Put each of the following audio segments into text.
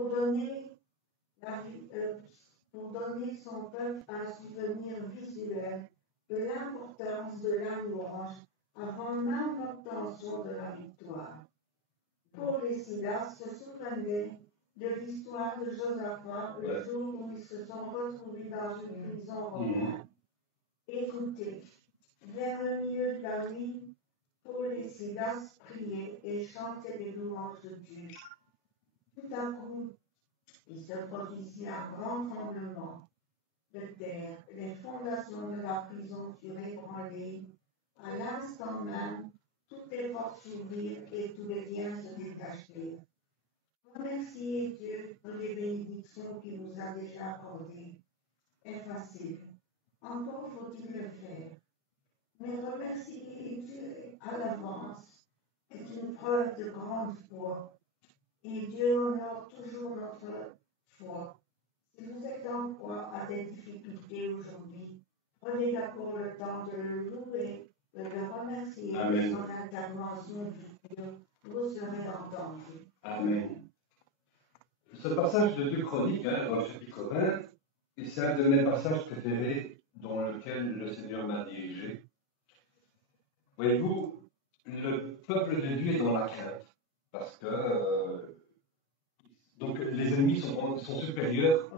pour donner, pour donner son peuple un souvenir visuel de l'importance de la louange avant même l'obtention de la victoire. Paul et Silas se souvenaient de l'histoire de Josaphat le jour où ils se sont retrouvés dans une prison romaine. Écoutez, vers le milieu de la nuit, Paul et Silas priaient et chantaient les louanges de Dieu. Tout à coup, il se produisit un grand tremblement de terre. Les fondations de la prison furent ébranlées. À l'instant même, toutes les portes s'ouvrirent et tous les liens se détachèrent. Remercier Dieu pour les bénédictions qu'il nous a déjà accordées est facile. Encore faut-il le faire. Mais remercier Dieu à l'avance est une preuve de grande foi. Et Dieu honore toujours notre foi. Si vous êtes en proie à des difficultés aujourd'hui, prenez d'abord le temps de le louer, de le remercier de son intervention future. Vous serez entendus. Amen. Ce passage de 2 Chroniques, dans le chapitre 20, c'est un de mes passages préférés dans lequel le Seigneur m'a dirigé. Voyez-vous, le peuple de Dieu est dans la crainte, parce que donc les ennemis sont supérieurs.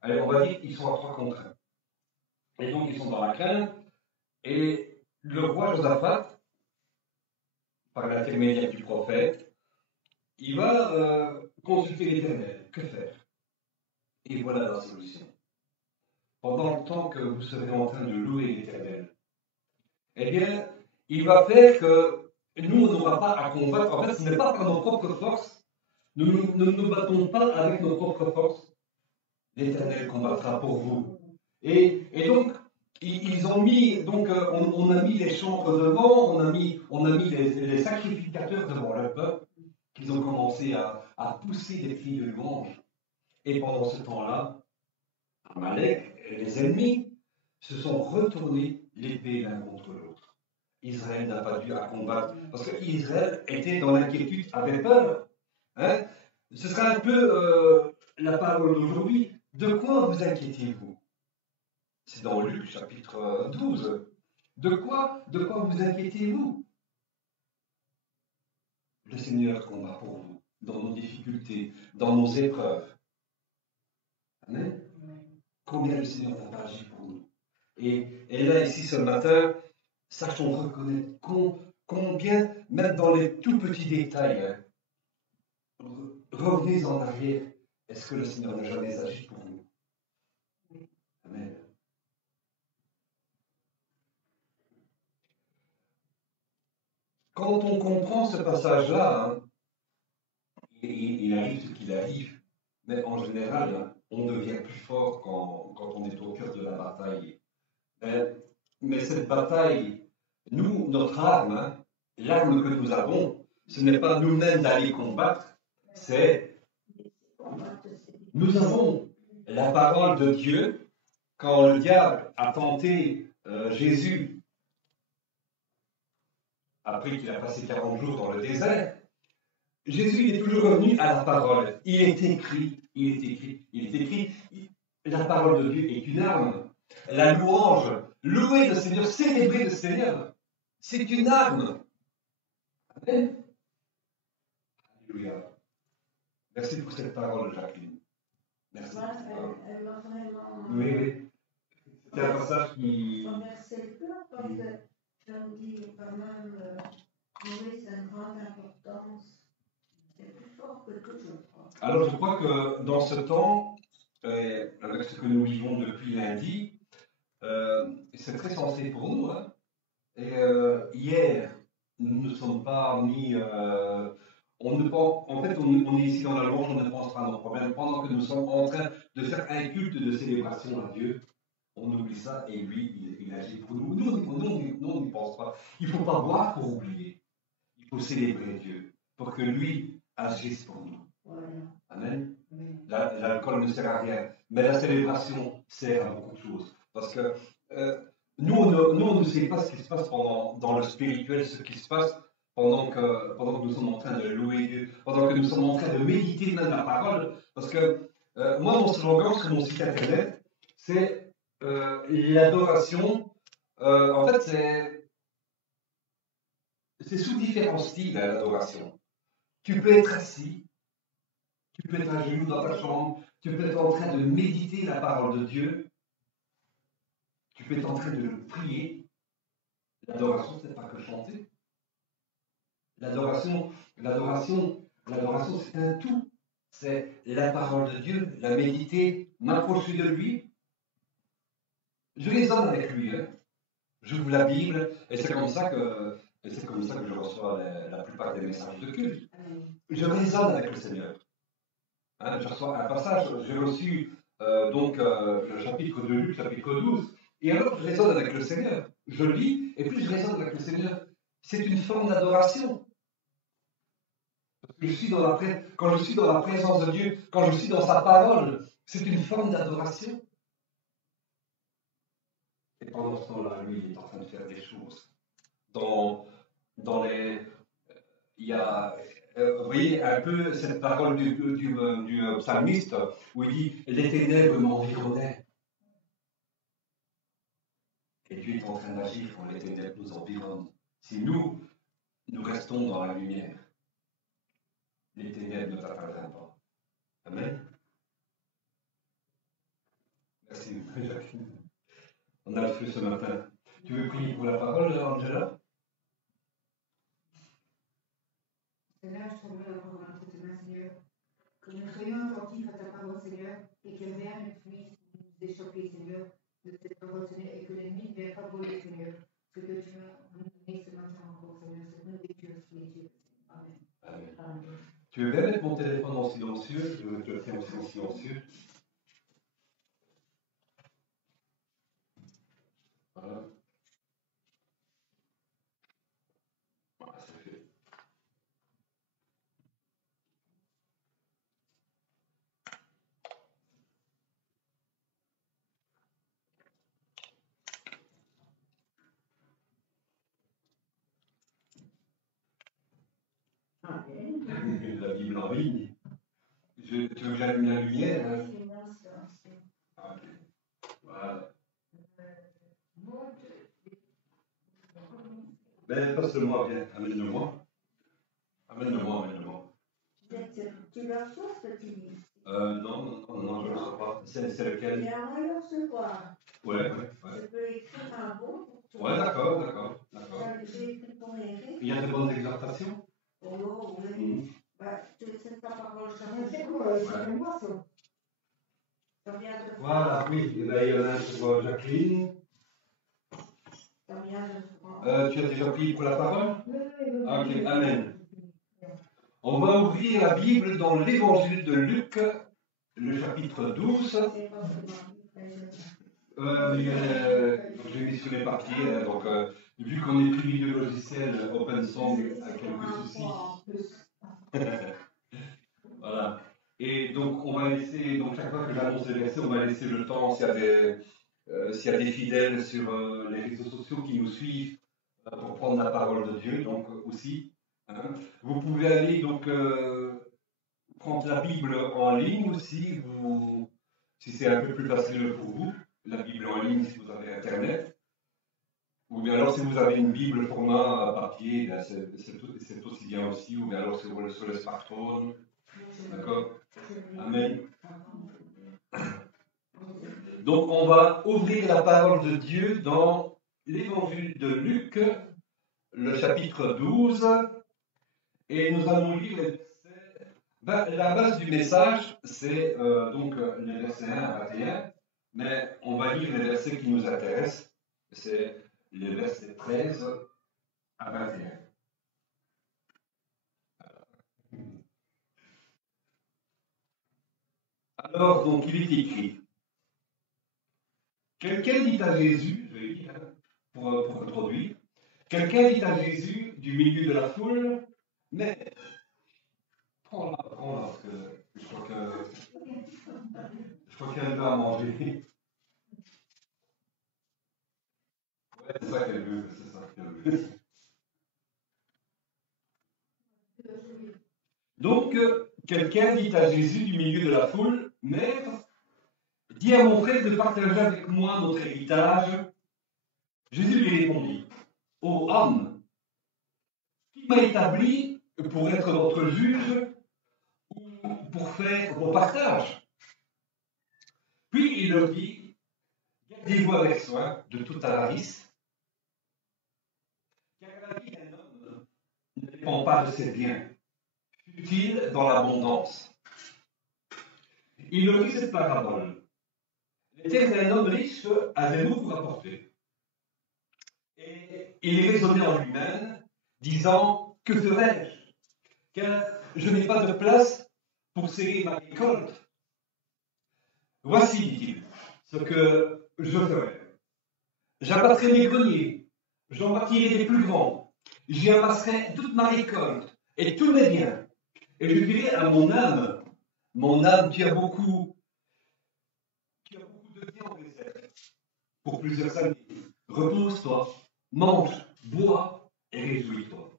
Alors on va dire qu'ils sont à 3 contre 1. Et donc ils sont dans la crainte, et le roi Josaphat, par l'intermédiaire du prophète, il va consulter l'Éternel. Que faire? Et voilà la solution. Pendant le temps que vous serez en train de louer l'Éternel, eh bien, il va faire que nous, on n'aura pas à combattre. En fait, ce n'est pas par nos propres forces. Nous ne nous battons pas avec nos propres forces. L'Éternel combattra pour vous. Et donc, ils ont mis, donc, on a mis les chantres devant, on a mis les sacrificateurs devant le peuple, qu'ils ont commencé à pousser des cris de louange. Et pendant ce temps-là, Amalek, les ennemis, se sont retournés l'épée l'un contre l'autre. Israël n'a pas dû à combattre, parce qu'Israël était dans l'inquiétude, avait peur. Hein? Ce sera un peu la parole d'aujourd'hui. De quoi vous inquiétez-vous? C'est dans Luc chapitre 12. De quoi vous inquiétez-vous? Le Seigneur combat pour vous, dans nos difficultés, dans nos épreuves. Amen. Combien le Seigneur n'a pas agi pour nous. Et là, ici, ce matin, sachons reconnaître combien, même dans les tout petits détails, revenez en arrière. Est-ce que le Seigneur n'a jamais agi pour nous? Amen. Quand on comprend ce passage-là, il arrive ce qu'il arrive, mais en général, on devient plus fort quand on est au cœur de la bataille. Mais cette bataille, nous, notre arme, l'arme que nous avons, ce n'est pas nous-mêmes d'aller combattre, c'est nous avons la parole de Dieu. Quand le diable a tenté Jésus, après qu'il a passé 40 jours dans le désert, Jésus est toujours revenu à la parole. Il est écrit, la parole de Dieu est une arme. La louange, louer le Seigneur, célébrer le Seigneur, c'est une arme. Amen. Alléluia. Merci pour cette parole, Jacqueline. Merci. Elle m'a vraiment. Oui. C'est un passage qui. Traversé le cœur parce que je me dis quand même, oui, c'est une grande importance. C'est plus fort que tout, je crois. Alors, je crois que dans ce temps, avec ce que nous vivons depuis lundi, c'est très sensé pour nous. Hein. Et hier, nous ne sommes pas mis. En fait, on est ici dans la louange, on ne pense pas à nos problèmes. Pendant que nous sommes en train de faire un culte de célébration à Dieu, on oublie ça et lui, il agit pour nous. Nous, on n'y pense pas. Il ne faut pas boire pour oublier. Il faut célébrer Dieu pour que lui agisse pour nous. Voilà. Amen. L'alcool ne sert à rien, mais la célébration sert à beaucoup de choses. Parce que nous, on ne sait pas ce qui se passe dans le spirituel, ce qui se passe pendant que nous sommes en train de louer Dieu, pendant que nous sommes en train de méditer même la parole, parce que moi, mon slogan sur mon site internet, c'est l'adoration. En fait, c'est sous différents styles, hein, l'adoration. Tu peux être assis, tu peux être à genoux dans ta chambre, tu peux être en train de méditer la parole de Dieu, tu peux être en train de le prier. L'adoration, c'est pas que chanter. L'adoration, c'est un tout. C'est la parole de Dieu, la méditer, m'approcher de lui. Je raisonne avec lui, hein. J'ouvre la Bible, et c'est comme ça que je reçois la plupart des messages de culte. Je raisonne avec le Seigneur. Hein, je reçois un passage, j'ai reçu le chapitre de Luc, chapitre 12, et alors je raisonne avec le Seigneur. Je lis, et puis je raisonne avec le Seigneur. C'est une forme d'adoration. Quand je suis dans la présence de Dieu, quand je suis dans sa parole, c'est une forme d'adoration. Et pendant ce temps-là, lui, il est en train de faire des choses. Il y a, vous voyez un peu cette parole du psalmiste où il dit les ténèbres m'environnaient. Et Dieu est en train d'agir quand les ténèbres nous environnent. Si nous restons dans la lumière, les ténèbres ne t'atteindront pas. Amen. Merci, Jacqueline. On a le feu ce matin. Tu veux prier pour la parole, Angela? Seigneur, je te remets la parole entre tes mains, Seigneur. Que nous soyons attentifs à ta parole, Seigneur, et que rien ne puisse nous échapper, Seigneur, de cette parole, Seigneur, et que l'ennemi ne vienne pas voler, Seigneur, ce que tu m'as donné ce matin encore, Seigneur, cette nourriture spirituelle. Amen. Amen. Amen. Tu veux bien mettre mon téléphone en silencieux? Je veux te le faire aussi en silencieux. Voilà. Voilà, c'est fait. La Bible en ligne. Tu veux que j'allume la lumière? Hein? Ok. Voilà. Ben, passe-le-moi, viens, amène-le-moi. Amène-le-moi, amène-le-moi. Tu le reçois, ce petit livre? Non, je ne le reçois pas. C'est lequel? Et avant de le recevoir, Ouais. je peux écrire un mot pour toi. Ouais, d'accord. J'ai écrit ton Eric. Il y a de bonnes exhortations? Oh, oui. C'est ta parole, ça C'est quoi? C'est moi, ça. Ça vient de Voilà, oui. Et là, il y en a un sur Jacqueline. Ça vient de France. Tu as déjà prié pour la parole? Ok, amen. On va ouvrir la Bible dans l'évangile de Luc, le chapitre 12. J'ai mis sur les papiers, hein, donc vu qu'on est privé de logiciel OpenSong a quelques soucis. Voilà. Et donc on va laisser, donc chaque fois que j'annonce les versets, on va laisser le temps s'il y a des fidèles sur les réseaux sociaux qui nous suivent pour prendre la parole de Dieu, donc aussi. Hein. Vous pouvez aller donc prendre la Bible en ligne aussi, si c'est un peu plus facile pour vous, la Bible en ligne si vous avez Internet. Ou bien alors si vous avez une Bible format papier, ben, c'est aussi bien aussi, ou bien alors sur le smartphone. D'accord? Amen. Donc on va ouvrir la parole de Dieu dans l'évangile de Luc, le chapitre 12, et nous allons lire les versets. La base du message, c'est donc les versets 1 à 21, mais on va lire les versets qui nous intéressent, c'est les versets 13 à 21. Alors, donc, il est écrit. Quelqu'un dit à Jésus, je vais lire pour introduire, quelqu'un dit à Jésus du milieu de la foule, mais prends-la, parce que je crois qu'elle veut à manger. Ouais, c'est ça qu'elle veut, c'est ça qu'elle veut. Donc, quelqu'un dit à Jésus du milieu de la foule, Maître, dis à mon frère de partager avec moi notre héritage. Jésus lui répondit, Ô homme, qui m'a établi pour être votre juge ou pour faire vos partages? Puis il leur dit, gardez-vous avec soin de toute avarice, car la vie d'un homme ne dépend pas de ses biens, fut-il dans l'abondance. Il leur dit cette parabole. Les terres d'un homme riche avaient beaucoup rapporté. Et il raisonnait en lui-même, disant, que ferai-je? Car je n'ai pas de place pour serrer ma récolte. Voici, dit-il, ce que je ferai. J'abattrai mes greniers, j'en bâtirai des plus grands, j'y amasserai toute ma récolte et tous mes biens. Et je dirai à mon âme, tu as beaucoup de biens en réserve pour plusieurs années. Repose-toi, mange, bois et réjouis-toi.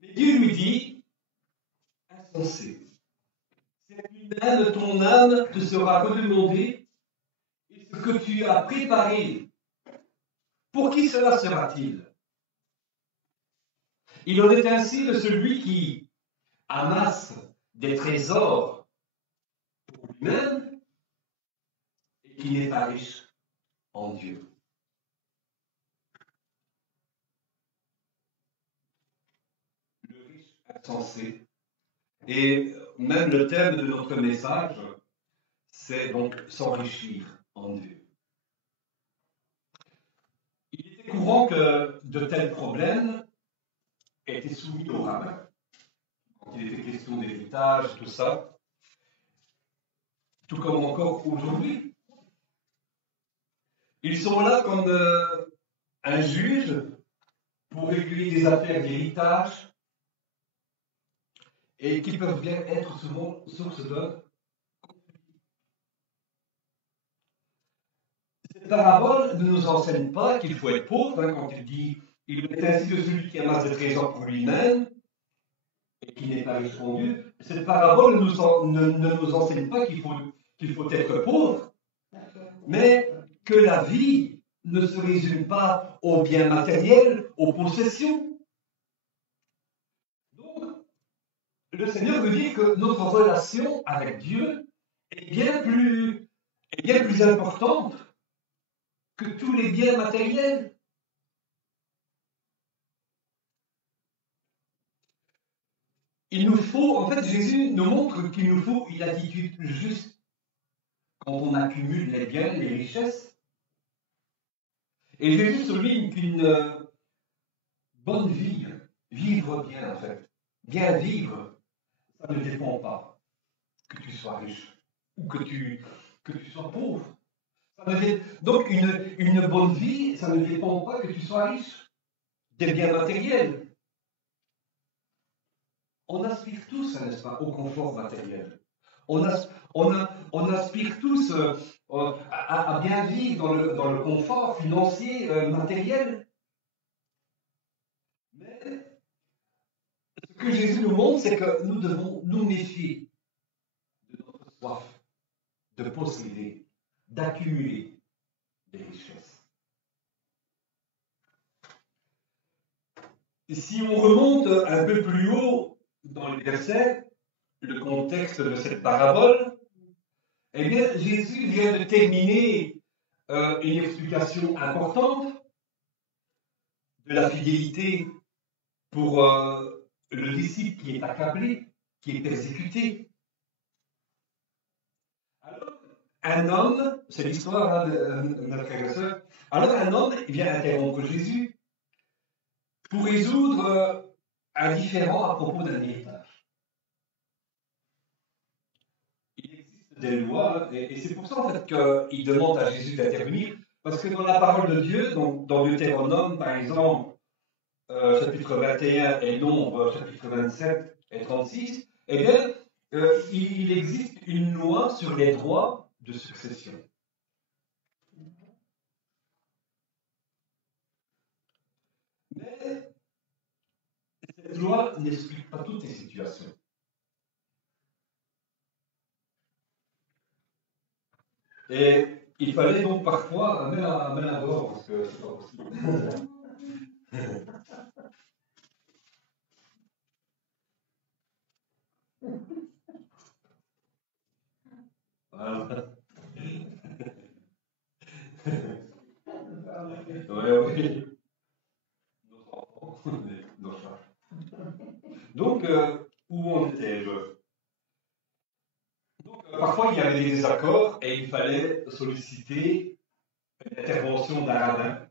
Mais Dieu lui dit, insensé, cette nuit même ton âme te sera redemandée, et ce que tu as préparé, pour qui cela sera-t-il? Il en est ainsi de celui qui amasse des trésors pour lui-même et qui n'est pas riche en Dieu. Le riche insensé. Et même le thème de notre message, c'est donc s'enrichir en Dieu. Il était courant que de tels problèmes étaient soumis au rabbin. Quand il était question d'héritage, tout ça, tout comme encore aujourd'hui. Ils sont là comme un juge pour réguler des affaires d'héritage et qui peuvent bien être souvent source de. Cette parabole ne nous enseigne pas qu'il faut être pauvre, quand il dit il est ainsi de celui qui amasse des trésors pour lui-même et qui n'est pas riche en Dieu. Cette parabole ne nous enseigne pas qu'il faut être pauvre, mais que la vie ne se résume pas aux biens matériels, aux possessions. Donc, le Seigneur veut dire que notre relation avec Dieu est bien plus importante que tous les biens matériels. Il nous faut, en fait, Jésus nous montre qu'il nous faut une attitude juste quand on accumule les biens, les richesses. Et Jésus souligne qu'une bonne vie, vivre bien en fait, bien vivre, ça ne dépend pas que tu sois riche ou que tu sois pauvre. Donc une bonne vie, ça ne dépend pas que tu sois riche, des biens matériels. On aspire tous, n'est-ce pas, au confort matériel. On aspire tous à bien vivre dans le confort financier, matériel. Mais ce que Jésus nous montre, c'est que nous devons nous méfier de notre soif de posséder, d'accumuler des richesses. Et si on remonte un peu plus haut dans les versets, le contexte de cette parabole, eh bien, Jésus vient de terminer une explication importante de la fidélité pour le disciple qui est accablé, qui est persécuté. Alors, un homme, c'est l'histoire de notre frère et sœur, alors un homme vient interrompre Jésus pour résoudre un différend à propos d'un héritage. Il existe des lois, et c'est pour ça en fait qu'il demande à Jésus d'intervenir, parce que dans la parole de Dieu, donc dans Deutéronome par exemple, chapitre 21 et Nombre, chapitre 27 et 36, eh bien, il existe une loi sur les droits de succession. Mais cette loi n'explique pas toutes les situations. Et il fallait donc parfois mettre un dehors parce que c'est pas possible. Voilà. Oui. Nos enfants, nos chats. Donc, où en étais-je? Donc, parfois, il y avait des désaccords et il fallait solliciter l'intervention d'un rabbin.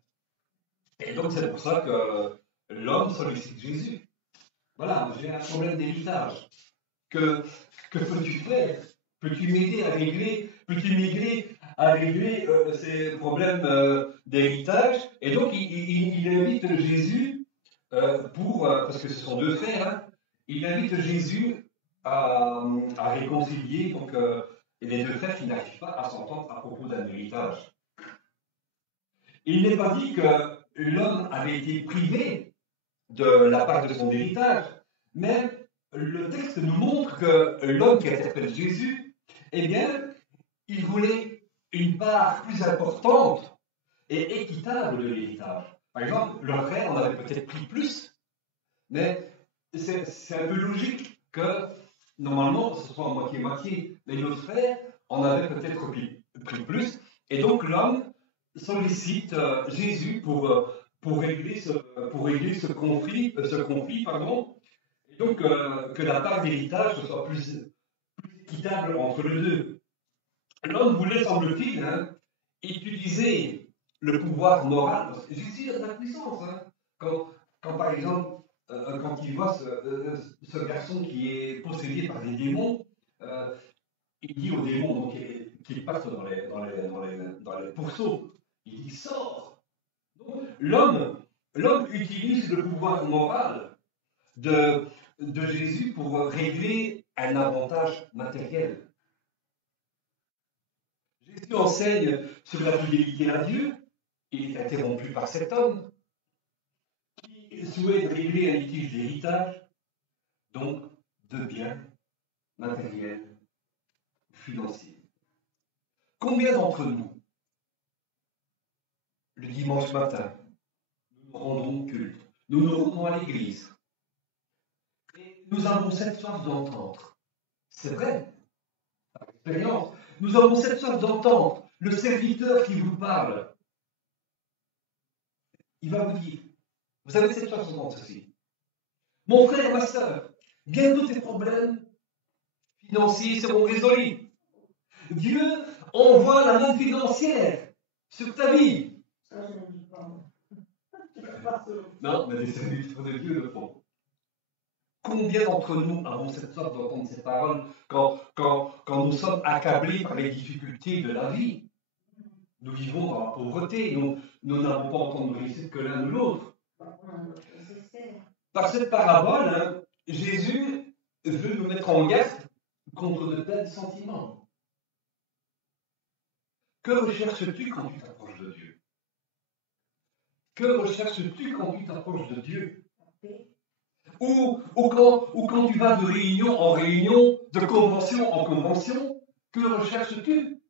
Et donc, c'est pour ça que l'homme sollicite Jésus. Voilà, j'ai un problème d'héritage. Que peux-tu faire? Peux-tu m'aider à régler? Peux-tu m'aider à régler ces problèmes d'héritage? Et donc, il invite Jésus parce que ce sont deux frères, hein, il invite Jésus à réconcilier donc, les deux frères qui n'arrivent pas à s'entendre à propos d'un héritage. Il n'est pas dit que l'homme avait été privé de la part de son héritage, mais le texte nous montre que l'homme qui interpelle Jésus, eh bien, il voulait une part plus importante et équitable de l'héritage. Par exemple, leur frère en avait peut-être pris plus, mais c'est un peu logique que normalement ce soit moitié-moitié. Mais l'autre frère en avait peut-être pris plus, et donc l'homme sollicite Jésus pour régler ce conflit, pardon, et donc que la part d'héritage soit plus équitable entre les deux. L'homme voulait, semble-t-il, hein, utiliser le pouvoir moral, parce que Jésus a de la puissance. Hein. Quand par exemple, quand il voit ce garçon qui est possédé par des démons, euh, il dit aux démons qu'ils partent dans les pourceaux. Il dit sors. L'homme utilise le pouvoir moral de Jésus pour régler un avantage matériel. Jésus enseigne sur la fidélité à Dieu. Il est interrompu par cet homme qui souhaite régler un litige d'héritage, donc de biens matériels, financiers. Combien d'entre nous, le dimanche matin, nous rendons culte, nous nous rendons à l'église, et nous avons cette soif d'entendre. C'est vrai, par expérience, nous avons cette soif d'entendre le serviteur qui vous parle. Il va vous dire, vous avez cette soif d'entendre ceci. Mon frère, ma soeur, bientôt tes problèmes financiers seront résolus. Dieu envoie la main financière sur ta vie. Ça, je ne dis pas. Non, mais les serviteurs de Dieu le font. Combien d'entre nous avons cette sorte d'entendre ces paroles quand nous sommes accablés par les difficultés de la vie? Nous vivons dans la pauvreté, nous n'avons pas entendu réussite que l'un ou l'autre. Par cette parabole, hein, Jésus veut nous mettre en garde contre de tels sentiments. Que recherches-tu quand tu t'approches de Dieu? Que recherches-tu quand tu t'approches de Dieu? Ou quand tu vas de réunion en réunion, de convention en convention, que recherches-tu?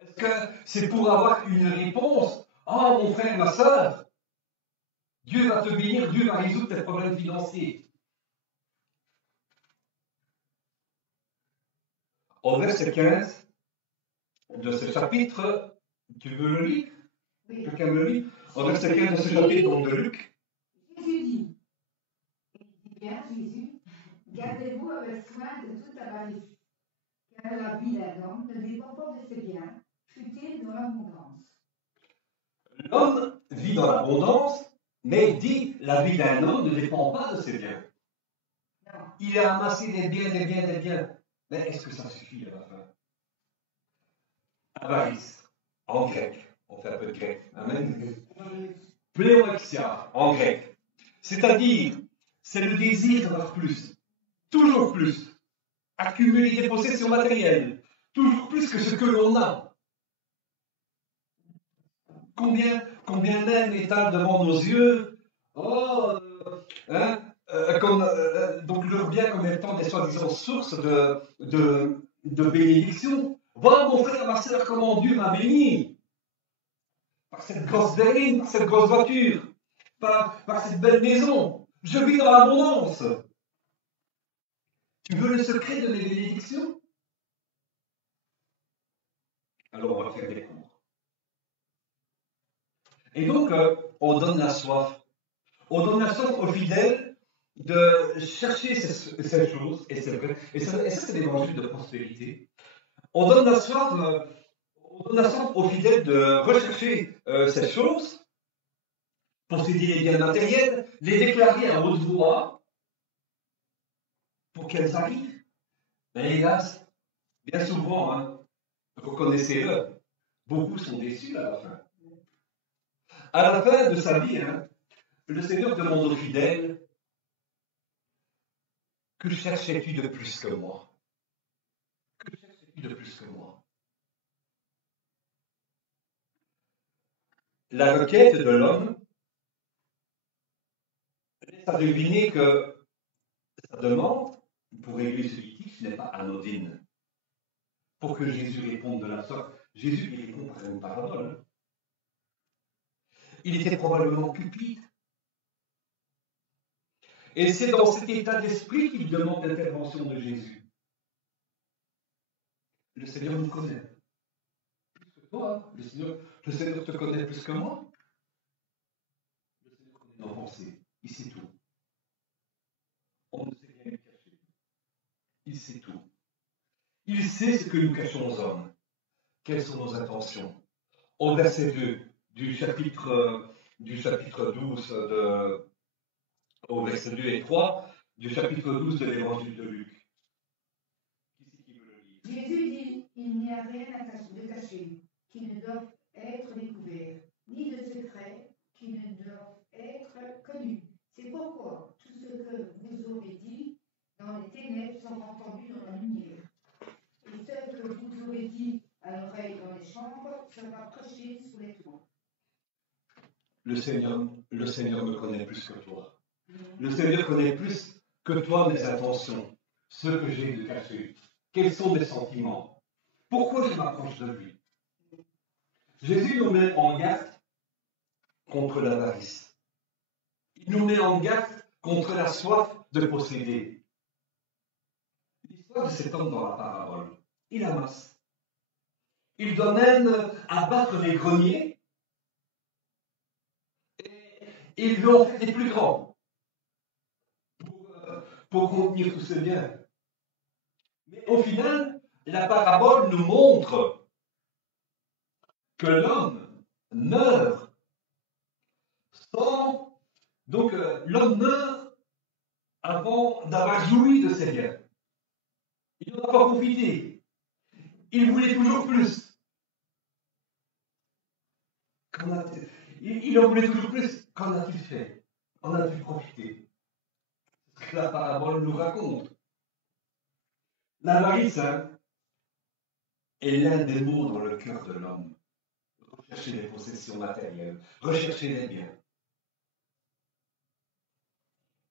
Est-ce que c'est pour avoir une réponse? Ah, mon frère, ma soeur, Dieu va te bénir, Dieu va résoudre tes problèmes financiers. Au verset 15 de ce chapitre, tu veux le lire? Oui. Quelqu'un me le lit? Au verset 15 de ce chapitre donc, de Luc. Jésus dit, bien Jésus, gardez-vous avec soin de toute avarice, car la vie d'un homme ne dépend pas de ses biens, fut-il dans l'abondance. L'homme vit dans l'abondance, mais il dit la vie d'un homme ne dépend pas de ses biens. Non. Il a amassé des biens. Mais est-ce que ça suffit à la fin? Avarice, en grec. On fait un peu de grec. Amen. Pléoexia, en grec. C'est-à-dire, c'est le désir d'avoir plus. Toujours plus. Accumuler des possessions matérielles. Toujours plus que ce que l'on a. Combien d'êtres étalent devant nos yeux? Oh, donc leur bien comme étant des soi-disant sources de bénédiction, Vois mon frère, ma soeur, comment Dieu m'a béni. Par cette grosse berline, par cette grosse voiture, par cette belle maison. Je vis dans l'abondance. Tu veux le secret de mes bénédictions? Alors on va faire des cours. Et donc, on donne la soif. On donne la soif aux fidèles de chercher ces choses, et c'est vrai. Et ça, c'est l'évangile de prospérité. On donne la soif aux fidèles de rechercher ces choses, posséder les biens matériels, les déclarer à haute voix pour qu'elles arrivent. Mais hélas, bien souvent, hein, reconnaissez-le, beaucoup sont déçus à la fin. À la fin de sa vie, hein, le Seigneur demande aux fidèles, que cherchais-tu de plus que moi? Que cherchais-tu de plus que moi? La requête de l'homme laisse à deviner que sa demande, pour régler ce litige, n'est pas anodine. Pour que Jésus réponde de la sorte, Jésus lui répond par une parabole. Il était probablement cupide. Et c'est dans cet état d'esprit qu'il demande l'intervention de Jésus. Le Seigneur nous connaît. Plus que toi, le Seigneur te connaît plus que moi. Le Seigneur connaît nos pensées. Il sait tout. On ne sait rien lui cacher. Il sait tout. Il sait ce que nous cachons aux hommes. Quelles sont nos intentions? Au verset 2 du chapitre 12 au verset 2 et 3 du chapitre 12 de l'évangile de Luc. Qui veut le lire? Jésus dit, il n'y a rien de caché qui ne doive être découvert, ni de secret qui ne doivent être connu. C'est pourquoi tout ce que vous aurez dit dans les ténèbres sera entendu dans la lumière. Et ce que vous aurez dit à l'oreille dans les chambres sera prêché sous les toits. Le Seigneur me connaît plus que toi. Le Seigneur connaît plus que toi mes intentions, ce que j'ai de caché. Quels sont mes sentiments? Pourquoi je m'approche de lui? Jésus nous met en garde contre l'avarice. Il nous met en garde contre la soif de posséder. L'histoire de cet homme dans la parabole, il amasse. Il doit même abattre des greniers et il veut en faire des plus grands pour contenir tous ces biens. Mais au final, la parabole nous montre que l'homme meurt sans... Donc l'homme meurt avant d'avoir joui de ses biens. Il n'en a pas profité. Il voulait toujours plus. Il en voulait toujours plus. Qu'en a-t-il fait? En a-t-il profité? C'est ce que la parabole nous raconte. L'avarice est l'un des mots dans le cœur de l'homme. Rechercher les possessions matérielles, rechercher les biens.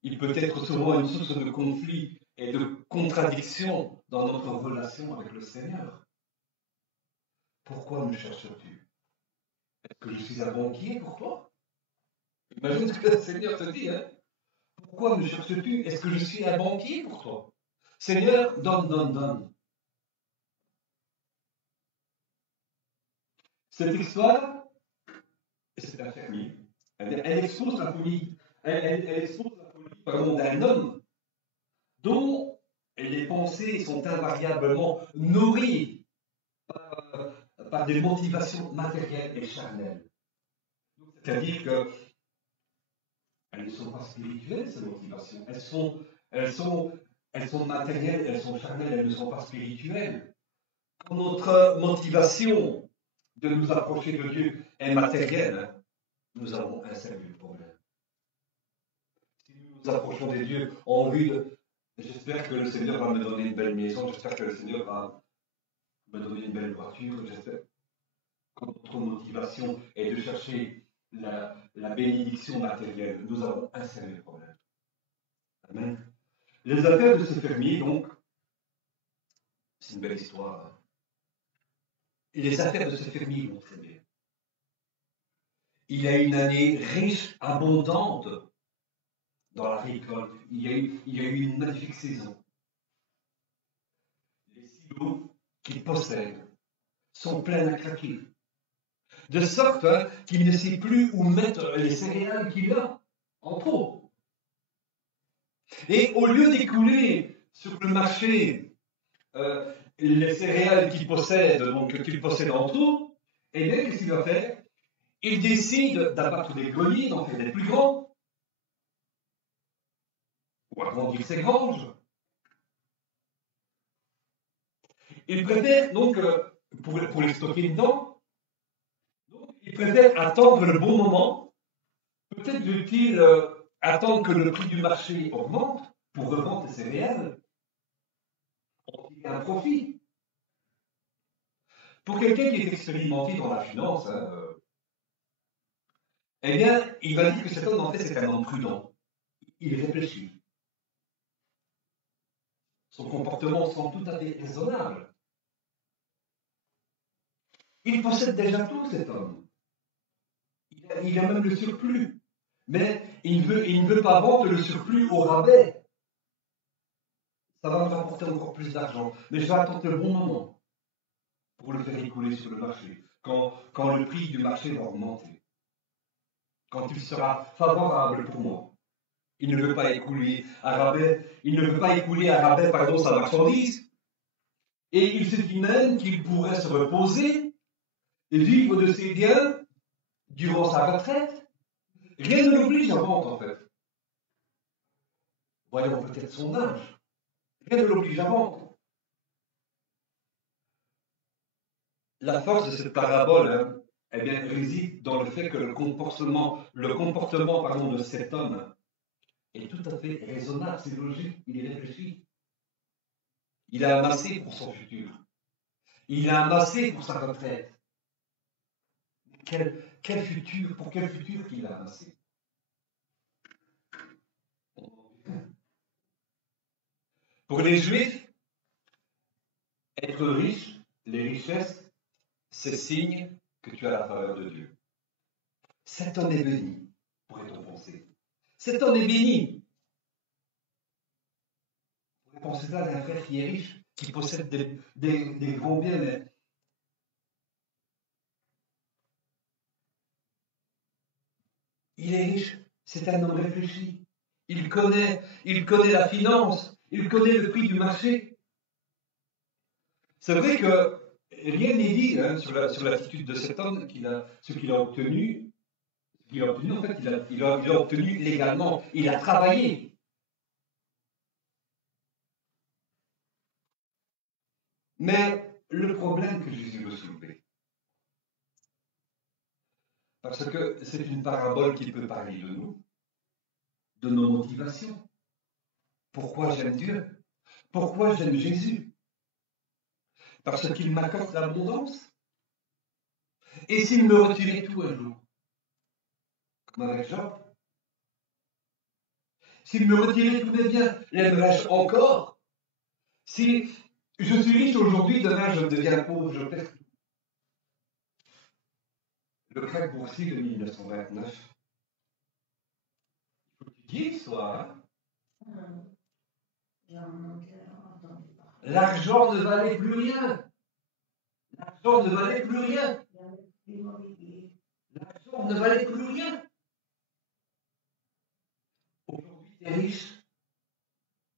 Il peut être souvent une source de conflit et de contradiction dans notre relation avec le Seigneur. Pourquoi me cherches-tu? Est-ce que je suis un banquier pour toi? Imagine ce que le Seigneur te dit. Pourquoi me cherches-tu? Est-ce que je suis un banquier pour toi? Seigneur, donne, donne, donne. Cette histoire, c'est un fermier. Elle expose la folie. Elle expose la folie d'un homme dont les pensées sont invariablement nourries par des motivations matérielles et charnelles. C'est-à-dire qu'elles ne sont pas spirituelles, ces motivations. Elles sont matérielles, elles sont charnelles, elles ne sont pas spirituelles. Quand notre motivation de nous approcher de Dieu est matérielle, nous avons un sérieux problème. Si nous nous approchons de Dieu en vue de... J'espère que le Seigneur va me donner une belle maison, j'espère que le Seigneur va me donner une belle voiture, j'espère que notre motivation est de chercher la bénédiction matérielle. Nous avons un sérieux problème. Amen. Les affaires de ce fermier, donc, c'est une belle histoire. les affaires de ce fermier vont très bien. Il a une année riche, abondante dans la récolte. Il y a eu une magnifique saison. Les silos qu'il possède sont pleins à craquer. De sorte qu'il ne sait plus où mettre les céréales qu'il a en trop. Et au lieu d'écouler sur le marché les céréales qu'il possède, en trop, eh bien, qu'est-ce qu'il va faire? Il décide d'abattre des greniers, d'en faire des plus grands, ou agrandir ses granges. Il préfère donc, pour les stocker dedans, il préfère attendre le bon moment. Peut-être veut-il attendre que le prix du marché augmente pour revendre les céréales, pour qu'il y ait un profit. Pour quelqu'un qui est expérimenté dans la finance, eh bien, il va dire que cet homme, en fait, c'est un homme prudent. Il réfléchit. Son comportement semble tout à fait raisonnable. Il possède déjà tout, cet homme. Il a même le surplus. Mais il ne veut pas vendre le surplus au rabais. Ça va me rapporter encore plus d'argent. Mais je vais attendre le bon moment pour le faire écouler sur le marché. Quand le prix du marché va augmenter. Quand il sera favorable pour moi. Il ne veut pas écouler à rabais, sa marchandise. Et il se dit même qu'il pourrait se reposer et vivre de ses biens durant sa retraite. Rien ne l'oblige à vendre, en fait. Voyons peut-être son âge. Rien ne l'oblige à vendre. La force de cette parabole, eh bien, réside dans le fait que le comportement de cet homme est tout à fait raisonnable, c'est logique, il est réfléchi. Il a amassé pour son futur. Il a amassé pour sa retraite. Quel futur, pour quel futur qu'il a amassé? Pour les Juifs, être riche, les richesses, c'est signe que tu as la faveur de Dieu. Cet homme est béni, pourrait-on penser. Cet homme est béni. On pourrait penser ça d'un frère qui est riche, qui possède des grands biens, mais il est riche, c'est un homme réfléchi. Il connaît la finance, il connaît le prix du marché. C'est vrai que rien n'est dit sur l'attitude de cet homme, ce qu'il a obtenu. En fait, il a obtenu légalement. Il a travaillé. Mais le problème que Jésus veut soulever, parce que c'est une parabole qui peut parler de nous, de nos motivations. Pourquoi j'aime Dieu? Pourquoi j'aime Jésus? Parce qu'il m'accorde l'abondance. Et s'il me retirait tout un jour, comme avec Job, s'il me retirait tous mes biens, l'aimerais-je encore? Si je suis riche aujourd'hui, demain je deviens pauvre, je perds tout. Le crack boursier de 1929. Il faut que tu dises, toi. L'argent ne valait plus rien. L'argent ne valait plus rien. L'argent ne valait plus rien. Aujourd'hui, tu es riche.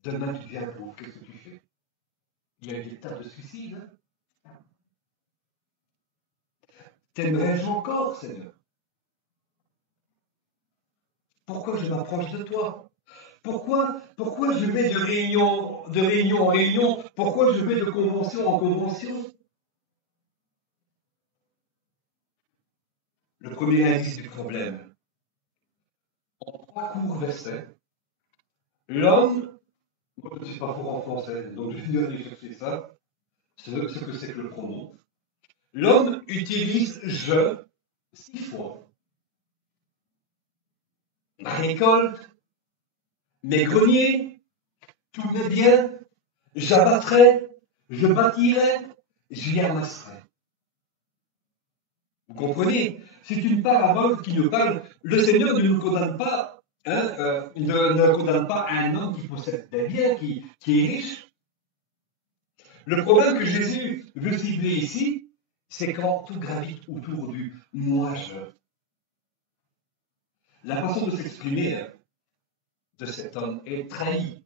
Demain, tu deviens pauvre. Qu'est-ce que tu fais? Il y a des tas de suicides. T'aimerais-je encore, Seigneur? Pourquoi je m'approche de toi? Pourquoi je vais de réunion en réunion? Pourquoi je vais de convention en convention? Le premier indice du problème. En 3 courts versets, l'homme, moi je ne suis pas fort en français, donc je suis allé chercher ça, ce que c'est que le pronom. L'homme utilise je 6 fois. Ma récolte, mes greniers, tous mes biens, j'abattrai, je bâtirai, j'y amasserai. Vous comprenez? C'est une parabole qui nous parle. Le Seigneur ne nous condamne pas, hein, ne condamne pas un homme qui possède des biens, qui est riche. Le problème que Jésus veut cibler ici, c'est quand tout gravite autour du moi-je. La façon de s'exprimer de cet homme est trahit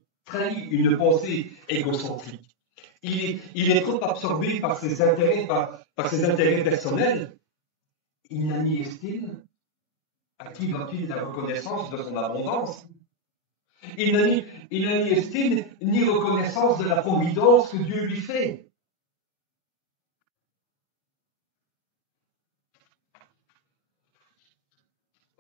une pensée égocentrique. Il est trop absorbé par ses intérêts, par ses intérêts personnels. Il n'a ni estime. À qui doit-il la reconnaissance de son abondance? Il n'a ni estime, ni reconnaissance de la providence que Dieu lui fait.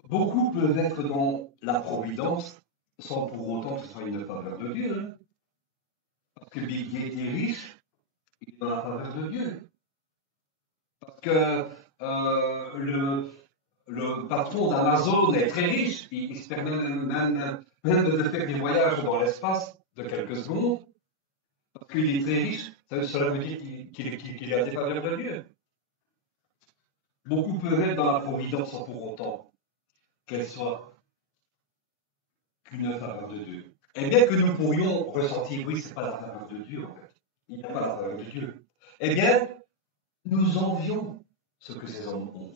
Beaucoup peuvent être dans la providence sans pour autant que ce soit une faveur de Dieu. Hein. Parce que Bill Gates est riche, il est dans la faveur de Dieu. Parce que le patron d'Amazon est très riche, il se permet même de faire des voyages dans l'espace de quelques secondes. Parce qu'il est très riche, cela veut dire qu'il a des faveurs de Dieu. Beaucoup peuvent être dans la providence sans pour autant qu'elle soit qu'une faveur de Dieu. Et bien que nous pourrions ressentir, oui, ce n'est pas la faveur de Dieu, en fait. Il n'y a pas la faveur de Dieu. Eh bien, nous envions ce que ces hommes ont.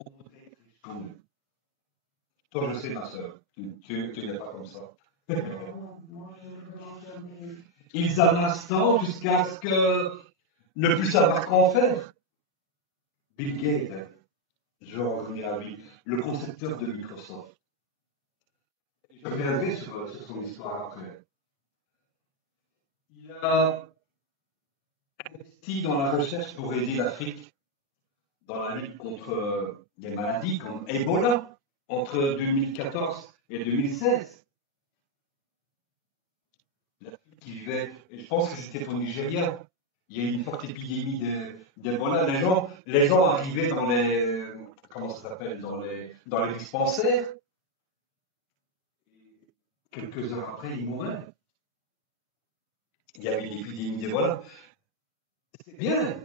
On voudrait être riche comme eux. Toi, je sais, ma soeur, tu n'es pas comme ça. Ils amassent tant jusqu'à ce que ne plus savoir qu'en faire. Bill Gates, je vais en revenir à lui, le concepteur de Microsoft. Je reviendrai sur son histoire après. Il a investi dans la recherche pour aider l'Afrique dans la lutte contre des maladies comme Ebola entre 2014 et 2016. L'Afrique qui vivait, et je pense que c'était au Nigeria, il y a eu une forte épidémie d'Ebola. Les gens arrivaient dans les, comment ça s'appelle, dans les dispensaires. Quelques heures après, ils mouraient. Il y avait une épidémie d'Ebola. C'est bien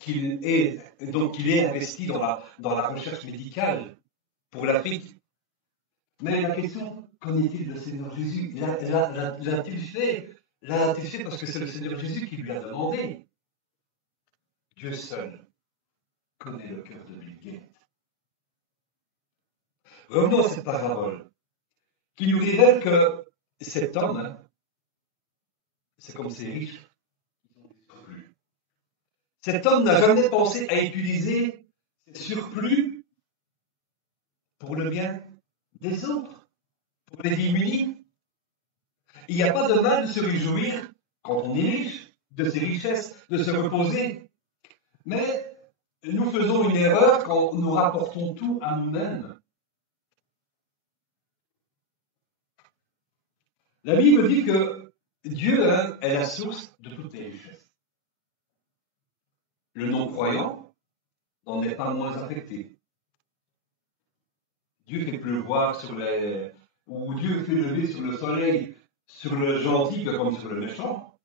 qu'il ait investi dans la recherche médicale pour l'Afrique. Mais la question, qu'en est-il de Seigneur Jésus? L'a-t-il fait? L'a-t-il fait parce que c'est le Seigneur Jésus qui lui a demandé? Dieu seul connaît le cœur de Bill Gates. Revenons à cette parabole qui nous révèle que cet homme, hein, c'est comme ces riches, ils ont des surplus. Cet homme n'a jamais pensé à utiliser ses surplus pour le bien des autres, pour les démunis. Il n'y a pas de mal de se réjouir quand on est riche de ses richesses, de se reposer. Mais nous faisons une erreur quand nous rapportons tout à nous-mêmes. La Bible dit que Dieu est la source de toutes les richesses. Le non-croyant n'en est pas moins affecté. Dieu fait pleuvoir ou Dieu fait lever sur le soleil, sur le gentil comme sur le méchant.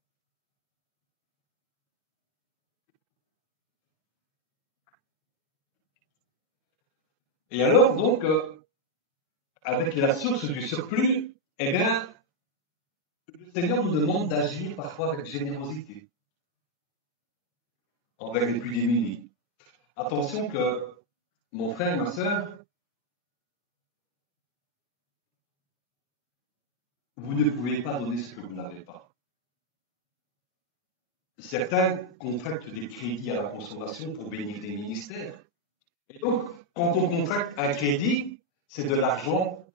Et alors, donc, avec la source du surplus, eh bien, le Seigneur nous demande d'agir parfois avec générosité envers les plus démunis. Attention que, mon frère, ma soeur, vous ne pouvez pas donner ce que vous n'avez pas. Certains contractent des crédits à la consommation pour bénir des ministères. Et donc, quand on contracte un crédit, c'est de l'argent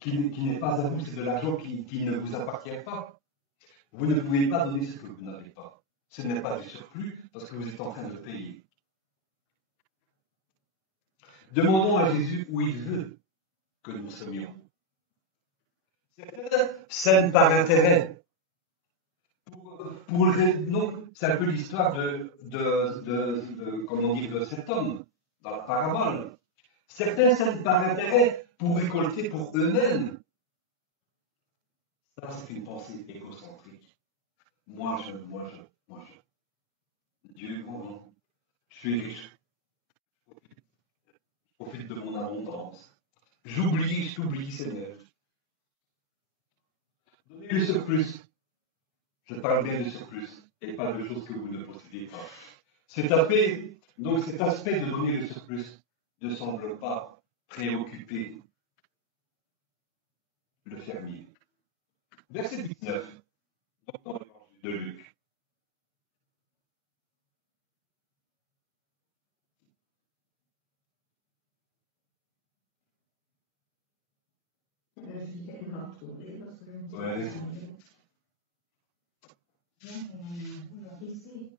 qui n'est pas à vous, c'est de l'argent qui ne vous appartient pas. Vous ne pouvez pas donner ce que vous n'avez pas. Ce n'est pas du surplus parce que vous êtes en train de payer. Demandons à Jésus où il veut que nous semions. Certains sèment par intérêt. Donc, c'est un peu l'histoire comment dire, de cet homme dans la parabole. Certains sèment par intérêt pour récolter pour eux-mêmes. Ça, c'est une pensée égocentrique. Moi, je. Dieu, bon, non. Je suis riche. je t'oublie, Seigneur. Donnez le surplus. Je parle bien du surplus et pas de choses que vous ne possédez pas. Cet aspect de donner le surplus ne semble pas préoccuper le fermier. Verset 19, dans l'évangile de Luc. Ouais. Ici.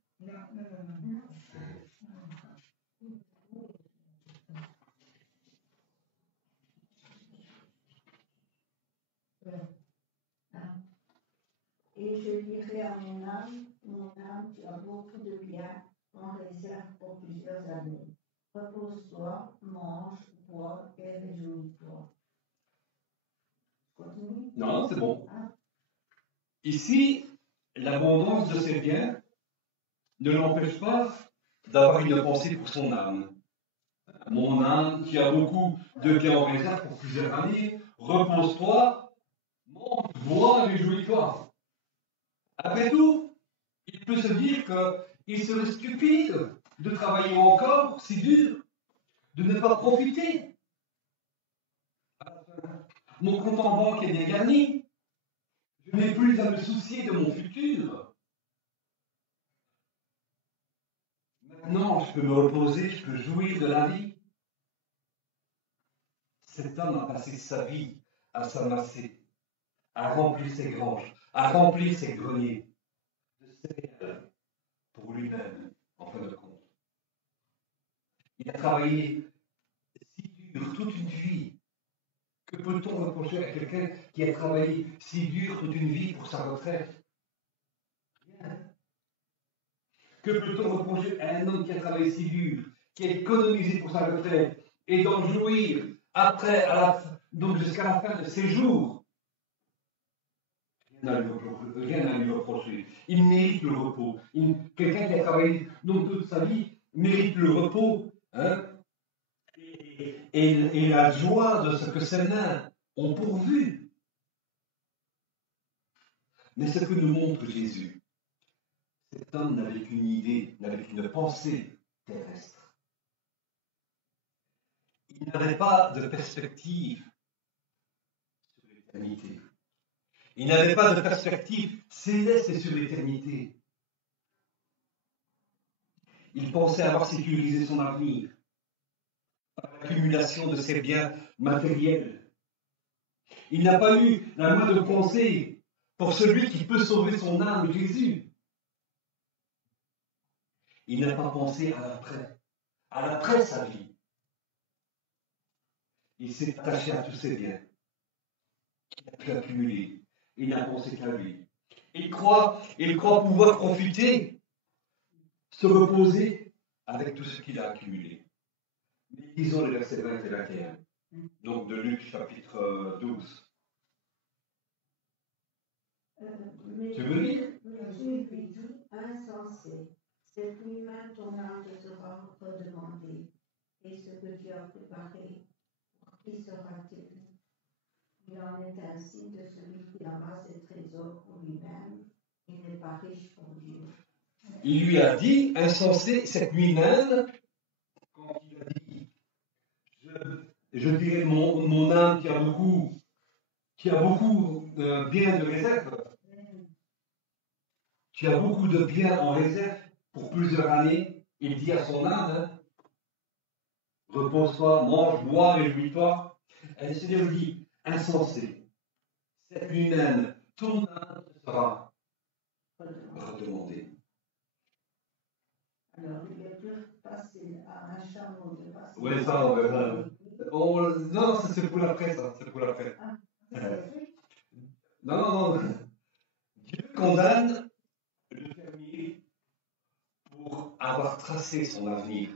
Et je dirai à mon âme, tu as beaucoup de biens en réserve pour plusieurs années. Repose-toi, mange, bois et réjouis-toi. Continue. Non, c'est bon. Ici, l'abondance de ses biens ne l'empêche pas d'avoir une pensée pour son âme. Mon âme qui a beaucoup de biens en réserve pour plusieurs années, repose-toi, mange, bois, réjouis-toi. Après tout, il peut se dire qu'il serait stupide de travailler encore si dur, de ne pas profiter. Mon compte en banque est bien garni. Je n'ai plus à me soucier de mon futur. Maintenant, je peux me reposer, je peux jouir de la vie. Cet homme a passé sa vie à s'amasser, à remplir ses granges, à remplir ses greniers de céréales pour lui-même, en fin de compte. Il a travaillé si dur toute une vie. Que peut-on reprocher à quelqu'un qui a travaillé si dur toute une vie pour sa retraite? Rien. Que peut-on reprocher à un homme qui a travaillé si dur, qui a économisé pour sa retraite et d'en jouir après, donc jusqu'à la fin de ses jours? Rien à lui reprocher. Il mérite le repos. Quelqu'un qui a travaillé donc toute sa vie mérite le repos. Hein? Et la joie de ce que ses mains ont pourvu. Mais ce que nous montre Jésus, cet homme n'avait qu'une idée, n'avait qu'une pensée terrestre. Il n'avait pas de perspective sur l'éternité. Il n'avait pas de perspective céleste sur l'éternité. Il pensait avoir sécurisé son avenir par l'accumulation de ses biens matériels. Il n'a pas eu la moindre pensée pour celui qui peut sauver son âme, Jésus. Il n'a pas pensé à l'après sa vie. Il s'est attaché à tous ses biens qu'il a pu accumuler. Il n'a pensé qu'à lui. Il croit pouvoir profiter, se reposer avec tout ce qu'il a accumulé. Mais lisons les versets 20 et 21, donc de Luc chapitre 12. Tu veux lire? Tu lui dis, insensé, cette nuit même ton âme te sera redemandée, et ce que tu as préparé, qui sera-t-il? Il en est ainsi de celui qui amasse ses trésors pour lui-même et n'est pas riche pour Dieu. Il lui a dit, insensé, cette nuit même, quand il a dit, je dirais mon âme qui a beaucoup de biens de réserve, tu as beaucoup de biens en réserve pour plusieurs années, il dit à son âme, repose-toi, mange, bois, réjouis-toi. Et le Seigneur dit, insensé, cette nuit même, ton âme sera redemandée. Alors, il est plus facile à un chameau de passer. Oui, ça, on verra. Non, c'est pour l'après, ça. C'est pour l'après. Non. Dieu condamne le fermier pour avoir tracé son avenir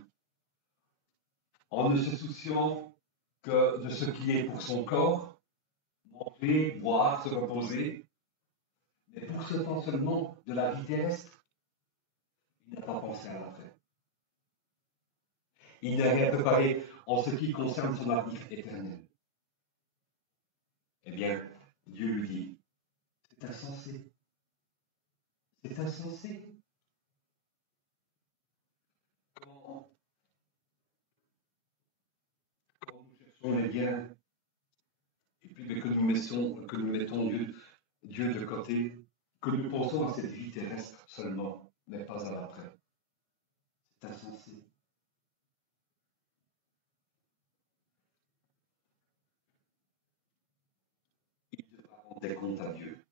en ne se souciant que de ce qui est pour son corps, manger, boire, se reposer, mais pour ce temps seulement de la vie terrestre, il n'a pas pensé à l'après. Il n'a rien préparé en ce qui concerne son avenir éternel. Eh bien, Dieu lui dit, c'est insensé. C'est insensé. Quand nous cherchons les biens, et puis que nous mettons Dieu de côté, que nous pensons à cette vie terrestre seulement, mais pas à l'après. C'est insensé. Il devra rendre des comptes à Dieu.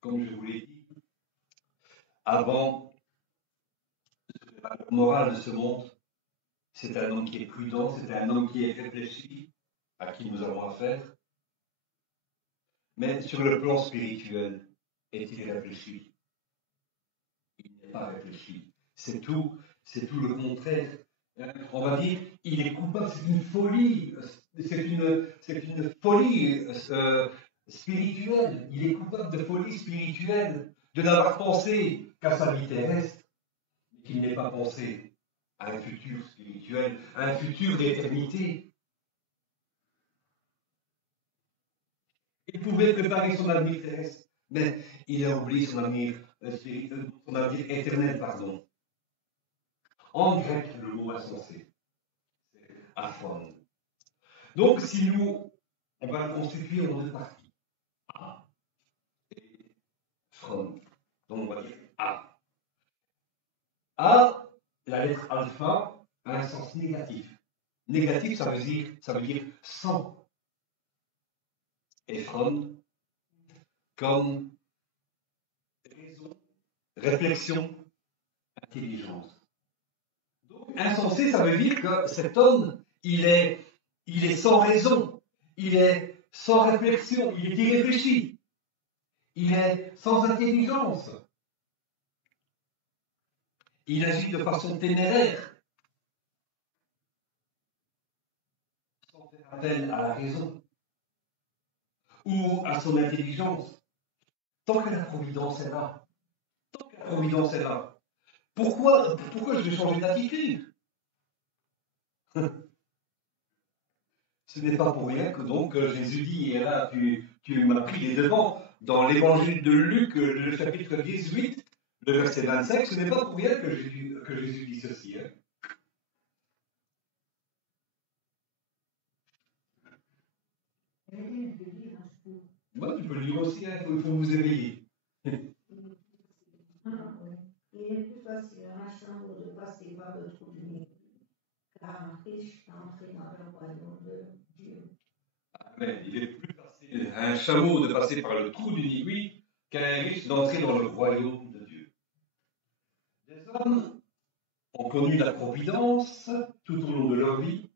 Comme je vous l'ai dit, avant, la morale de ce monde, c'est un homme qui est prudent, c'est un homme qui est réfléchi, à qui nous avons affaire. Mais sur le plan spirituel, est-il réfléchi? Il n'est pas réfléchi. C'est tout le contraire. On va dire, il est coupable, c'est une folie, c'est une folie spirituelle. Il est coupable de folie spirituelle, de n'avoir pensé qu'à sa vie terrestre, mais qu'il n'ait pas pensé à un futur spirituel, à un futur d'éternité. Il pouvait préparer son avenir terrestre, mais il a oublié son avenir éternel, pardon. En grec, le mot insensé, c'est aphron. Donc, si nous, on va le constituer en deux parties, A et phron. Donc, on va dire A. A, la lettre alpha, a un sens négatif. Négatif, ça veut dire sans. Et phron, comme raison, réflexion, intelligence. Donc, insensé, ça veut dire que cet homme, il est sans raison, il est sans réflexion, il est irréfléchi, il est sans intelligence, il agit de façon téméraire, sans faire appel à la raison ou à son intelligence. Tant que la providence est là, tant que la providence est là, pourquoi je vais changer d'attitude? Ce n'est pas pour rien que donc Jésus dit, et là tu m'as pris les devants, dans l'évangile de Luc, le chapitre 18, le verset 25, ce n'est pas pour rien que Jésus dit ceci. Hein. Moi, tu peux le lire aussi, hein, il faut vous éveiller. Il est plus facile à un chambre de passer par le trou du nez qu'à un riche d'entrer dans le royaume de Dieu. Amen. Il est plus facile à un chameau de passer par le trou d'une aiguille qu'à un riche d'entrer dans le royaume de Dieu. Les hommes ont connu la providence tout au long de leur vie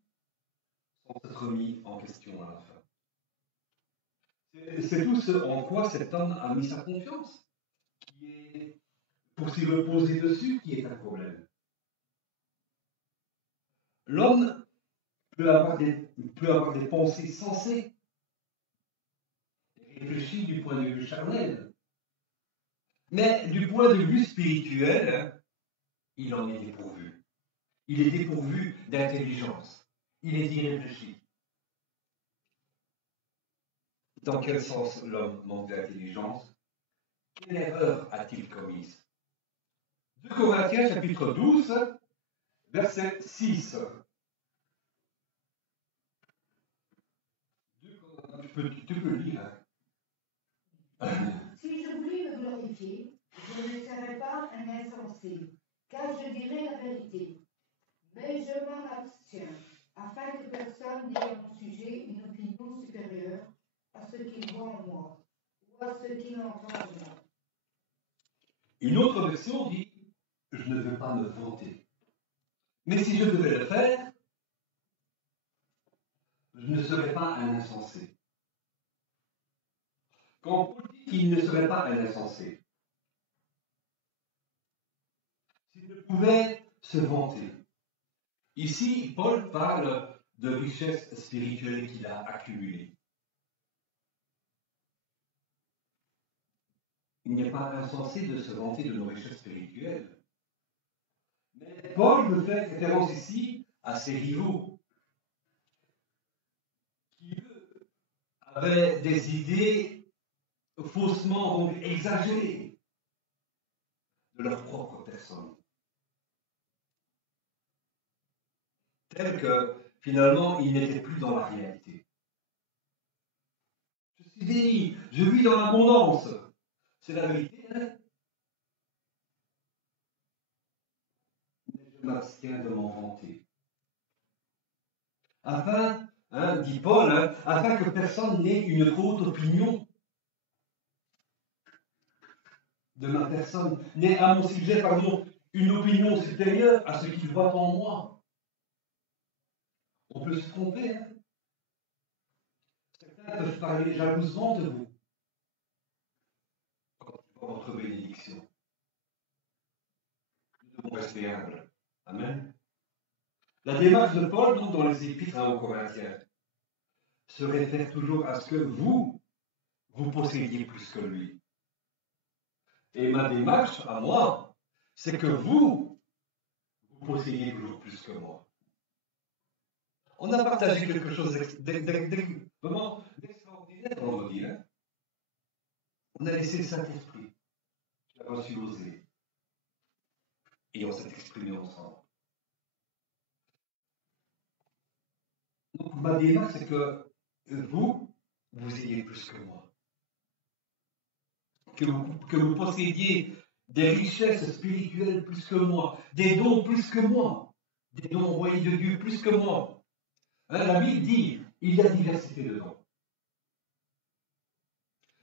sans être remis en question à la fin. C'est tout ce en quoi cet homme a mis sa confiance, qui est, pour s'y reposer dessus, qui est un problème. L'homme peut avoir des pensées sensées, réfléchies du point de vue charnel, mais du point de vue spirituel, il en est dépourvu. Il est dépourvu d'intelligence. Il est irréfléchi. Dans quel sens l'homme manque d'intelligence? Quelle erreur a-t-il commise? 2 Corinthiens chapitre 12, verset 6. Tu peux le lire. Si je voulais me glorifier, je ne serais pas un insensé, car je dirais la vérité. Mais je m'en abstiens, afin que personne n'ait à mon sujet une opinion supérieure à ce qu'il voit en moi, ou à ce qu'il entend de moi. Une autre version dit « Je ne veux pas me vanter. Mais si je devais le faire, je ne serais pas un insensé. » Quand Paul dit qu'il ne serait pas un insensé, s'il ne pouvait se vanter. Ici, Paul parle de richesses spirituelles qu'il a accumulées. Il n'est pas insensé de se vanter de nos richesses spirituelles. Mais Paul me fait référence ici à ses rivaux, qui eux avaient des idées faussement donc exagérées de leur propre personne. Telles que finalement ils n'étaient plus dans la réalité. Je suis béni, je vis dans l'abondance. C'est la vérité, hein? Mais je m'abstiens de m'en vanter. Afin, dit Paul, afin que personne n'ait une haute opinion de ma personne, n'ait à mon sujet, une opinion supérieure à ce qu'il voit en moi. On peut se tromper, hein? Certains peuvent parler jalousement de vous quand ils voient votre bénédiction. Nous devons rester humbles. Amen. La démarche de Paul, donc, dans les épîtres aux Corinthiens, se réfère toujours à ce que vous possédiez plus que lui. Et ma démarche, à moi, c'est que vous possédiez toujours plus que moi. On a partagé quelque chose d'extraordinaire dans nos vies. Hein? On a laissé le Saint-Esprit. Je l'ai reçu l'oser. Et on s'est exprimé ensemble. Donc, ma démarche, c'est que vous ayez plus que moi. Que vous possédiez des richesses spirituelles plus que moi, des dons plus que moi, des dons envoyés de Dieu plus que moi. Hein, la Bible dit, il y a diversité de dons.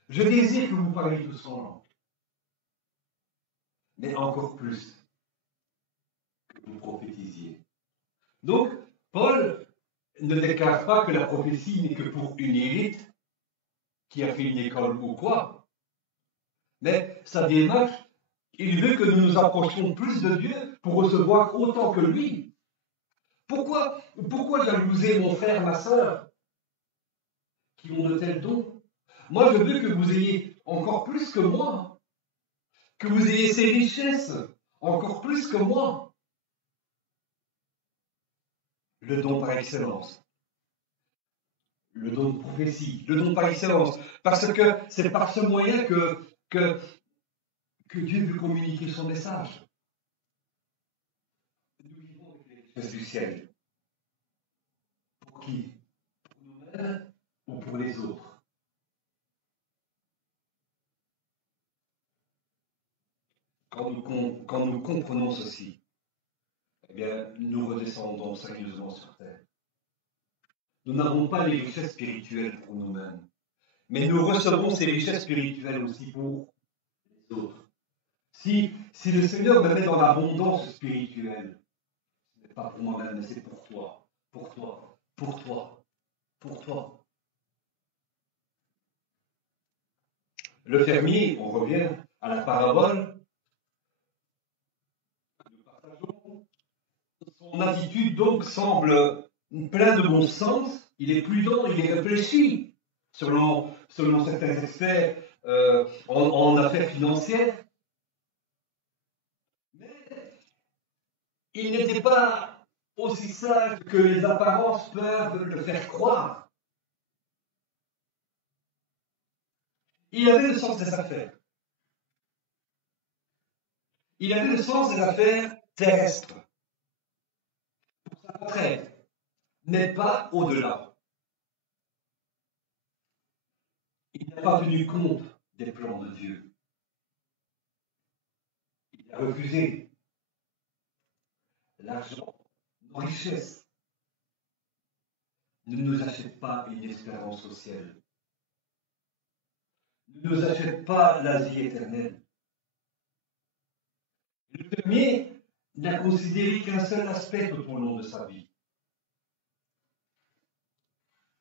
Je désire que vous parliez tous en langue, mais encore plus que vous prophétisiez. Donc, Paul ne déclare pas que la prophétie n'est que pour une élite qui a fait une école ou quoi, mais sa démarche, il veut que nous nous approchions plus de Dieu pour recevoir autant que lui. Pourquoi jalouser mon frère, ma sœur, qui ont de tels dons? Moi, je veux que vous ayez encore plus que moi, que vous ayez ces richesses encore plus que moi. Le don par excellence, le don de prophétie, le don par excellence, parce que c'est par ce moyen que Dieu veut communiquer son message. Nous vivons avec les richesses du ciel. Pour qui? Pour nous-mêmes ou pour les autres? Quand nous comprenons ceci, eh bien, nous redescendons sérieusement sur terre. Nous n'avons pas les richesses spirituelles pour nous-mêmes, mais nous recevons ces richesses spirituelles aussi pour les autres. Si le Seigneur me met dans l'abondance spirituelle, ce n'est pas pour moi-même, mais c'est pour toi, pour toi, pour toi, pour toi. Le fermier, on revient à la parabole que nous partageons. Son attitude donc semble pleine de bon sens, il est prudent, il est réfléchi, selon certains experts en affaires financières. Mais il n'était pas aussi sage que les apparences peuvent le faire croire. Il avait le sens des affaires. Il avait le sens des affaires terrestres. Pour sa retraite, mais pas au-delà. Il n'a pas tenu compte des plans de Dieu. Il a refusé l'argent, nos richesses. Ne nous achète pas une espérance au ciel. Ne nous achète pas la vie éternelle. Le fermier n'a considéré qu'un seul aspect tout au long de sa vie.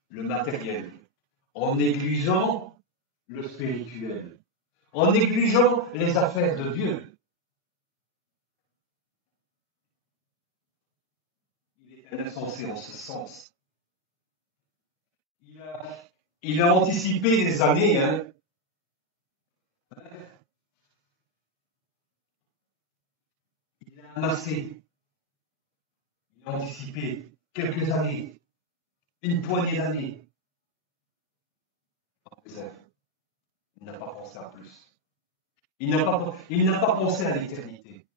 Le matériel. En négligeant le spirituel. En négligeant les affaires de Dieu. Il est un insensé en ce sens. Il a anticipé des années, Il a amassé, il a anticipé quelques années, une poignée d'années. réserve. Il n'a pas pensé à plus. Il n'a pas pensé à l'éternité.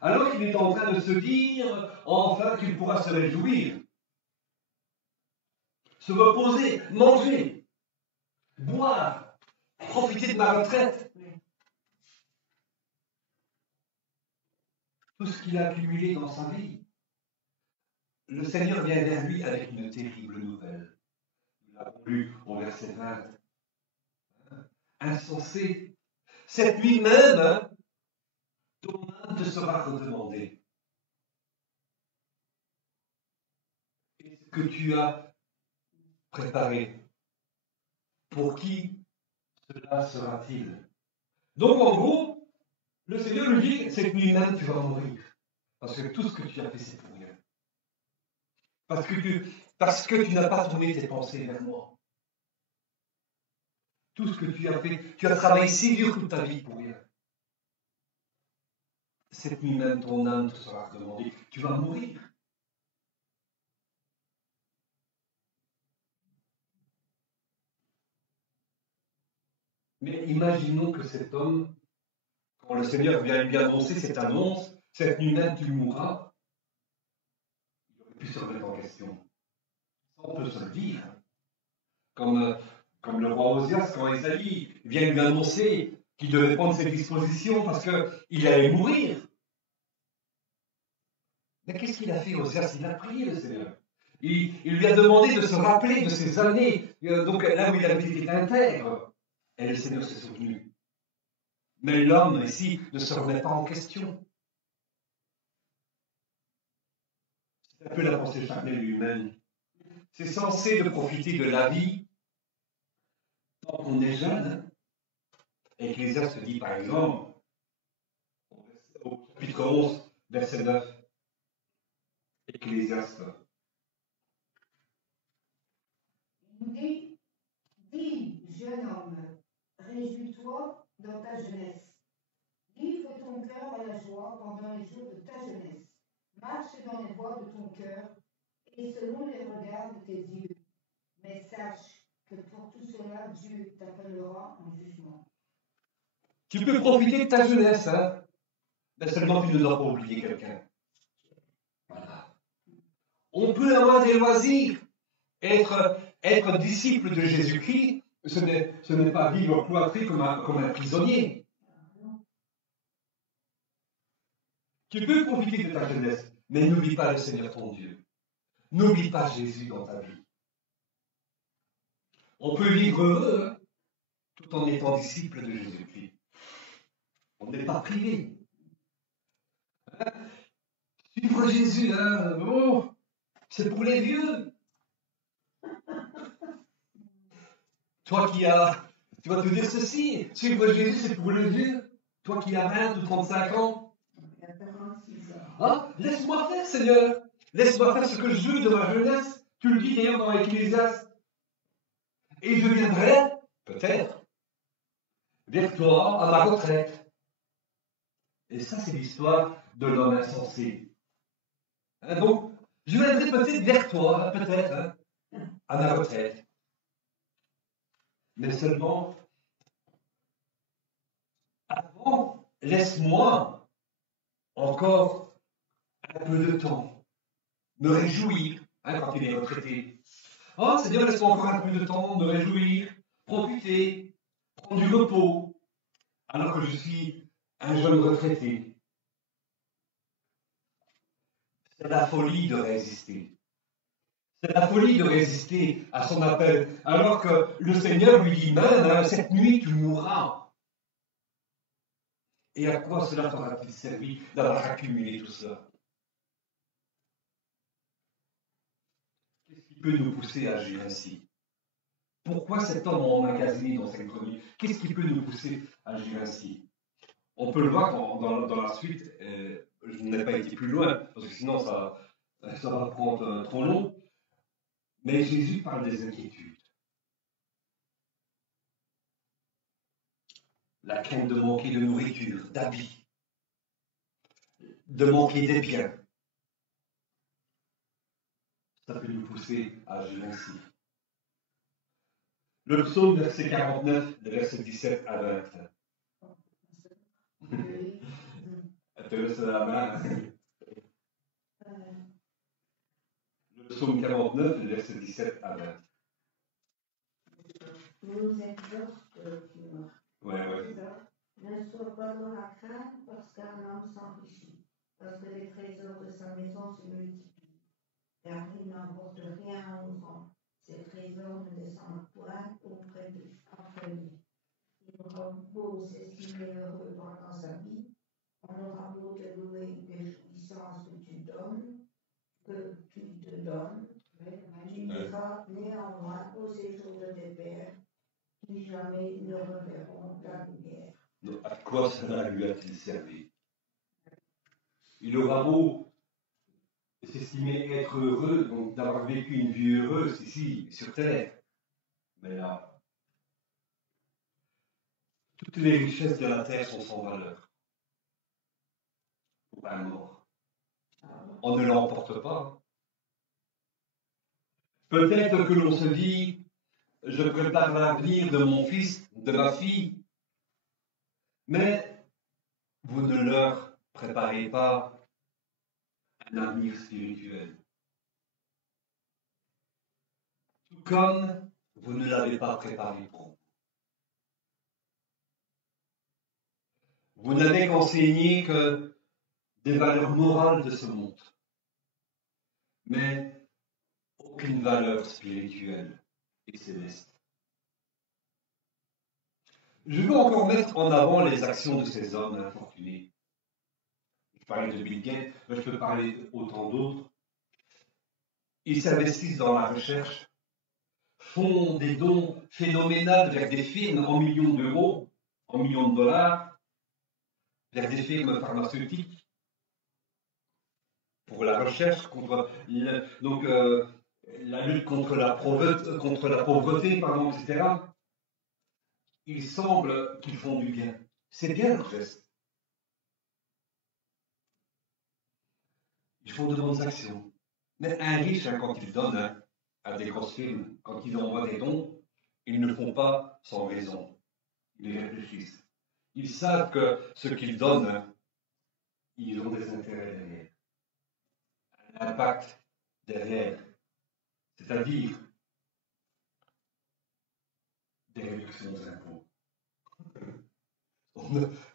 Alors qu'il est en train de se dire, enfin, qu'il pourra se réjouir, se reposer, manger, boire, profiter de ma retraite. Tout ce qu'il a accumulé dans sa vie. Le Seigneur vient vers lui avec une terrible nouvelle. Nous l'avons lu au verset 20. Insensé, cette nuit même, ton âme te sera redemandée. Et ce que tu as préparé, pour qui cela sera-t-il? Donc en gros, le Seigneur lui dit, cette nuit même tu vas mourir. Parce que tout ce que tu as fait, c'est pour rien. Parce que tu n'as pas tourné tes pensées vers moi. Tout ce que tu as fait, tu as travaillé si dur toute ta vie pour rien. Cette nuit même, ton âme te sera demandée, tu vas mourir. Mais imaginons que cet homme, quand le Seigneur vient lui annoncer cette annonce, cette nuit même tu mourras, il aurait pu se remettre en question. Ça, on peut se le dire. Comme le roi Osias, quand Ésaïe vient lui annoncer qu'il devait prendre ses dispositions parce qu'il allait mourir. Mais qu'est-ce qu'il a fait, Osias? Il a prié le Seigneur. Il lui a demandé de se rappeler de ces années, donc là où il avait été intègre. Et le Seigneur s'est souvenu. Mais l'homme, ici, ne se remet pas en question. C'est un peu la pensée charnelle humaine. C'est censé de profiter de la vie tant qu'on est jeune. Ecclésiaste dit, par exemple, au chapitre 11, verset 9, Ecclésiaste. Il nous dit, dis, jeune homme, réjouis-toi dans ta jeunesse. Livre ton cœur à la joie pendant les jours de ta jeunesse. Marche dans les voies de ton cœur et selon les regards de tes yeux. Mais sache que pour tout cela, Dieu t'appellera en jugement. Tu peux profiter de ta jeunesse, hein? Mais seulement tu ne dois pas oublier quelqu'un. Voilà. On peut avoir des loisirs. Être disciple de Jésus-Christ, ce n'est pas vivre cloîtré comme un prisonnier. Tu peux profiter de ta jeunesse, mais n'oublie pas le Seigneur ton Dieu. N'oublie pas Jésus dans ta vie. On peut vivre heureux, hein, tout en étant disciple de Jésus-Christ. On n'est pas privé. Hein? Suivre Jésus, hein, bon, c'est pour les vieux. Toi qui as, tu vas te dire ceci, suivre Jésus, c'est pour les vieux. Toi qui as 20 ou 35 ans. Hein? Laisse-moi faire, Seigneur. Laisse-moi faire ce que je veux de ma jeunesse. Tu le dis d'ailleurs dans l'Ecclésiaste. Et je viendrai, peut-être, vers toi à ma retraite. Et ça, c'est l'histoire de l'homme insensé. Hein, donc, je viendrai peut-être vers toi, peut-être, hein, à ma retraite. Mais seulement, avant, laisse-moi encore un peu de temps, me réjouir, hein, quand il est retraité. Oh, Seigneur, laisse-moi encore un peu de temps, me réjouir, profiter, prendre du repos, alors que je suis un jeune retraité. C'est la folie de résister. C'est la folie de résister à son appel, alors que le Seigneur lui dit même, hein, cette nuit tu mourras. Et à quoi cela t'aura-t-il servi d'avoir accumulé tout cela? Qu'est-ce qui peut nous pousser à agir ainsi? Pourquoi cet homme a emmagasiné dans cette grenouille? Qu'est-ce qui peut nous pousser à agir ainsi? On peut le voir dans la suite, je n'ai pas été plus loin, parce que sinon ça va prendre trop long. Mais Jésus parle des inquiétudes. La crainte de manquer de nourriture, d'habits, de manquer des biens. Ça peut nous pousser à agir ainsi. Le psaume, verset 49, le verset 17 à 20. Elle te laisse la main. Le psaume 49, le verset 17 à 20. Nous exhorte, Ouais. ne sois pas dans la crainte parce qu'un homme s'enrichit, parce que les trésors de sa maison se multiplient. Car il n'emporte rien en ouvrant. Ses trésors ne descendent point auprès lui. Il aura beau s'estimer heureux pendant sa vie, on aura beau te louer des jouissances que tu te donnes, tu iras néanmoins au séjour de tes pères, qui jamais ne reverront la lumière. À quoi cela lui a-t-il servi? Il aura beau s'estimer être heureux, donc d'avoir vécu une vie heureuse ici, sur terre, mais là, toutes les richesses de la terre sont sans valeur. Pour un mort. On ne l'emporte pas. Peut-être que l'on se dit, je prépare l'avenir de mon fils, de ma fille, mais vous ne leur préparez pas un avenir spirituel. Tout comme vous ne l'avez pas préparé pour vous. Vous n'avez qu'enseigné que des valeurs morales de ce monde, mais aucune valeur spirituelle et céleste. Je veux encore mettre en avant les actions de ces hommes infortunés. Je parlais de Bill Gates, mais je peux parler autant d'autres. Ils s'investissent dans la recherche, font des dons phénoménaux vers des firmes en millions d'euros, en millions de dollars, vers des firmes pharmaceutiques, pour la recherche, contre la lutte contre la pauvreté, etc. Il semble qu'ils font du bien. C'est bien leur geste. Ils font de bonnes actions. Mais un riche, quand il donne à des grosses firmes, quand ils envoient des dons, ils ne le font pas sans raison. Ils réfléchissent. Ils savent que ce qu'ils donnent, ils ont des intérêts derrière. Un impact derrière. C'est-à-dire des réductions d'impôts.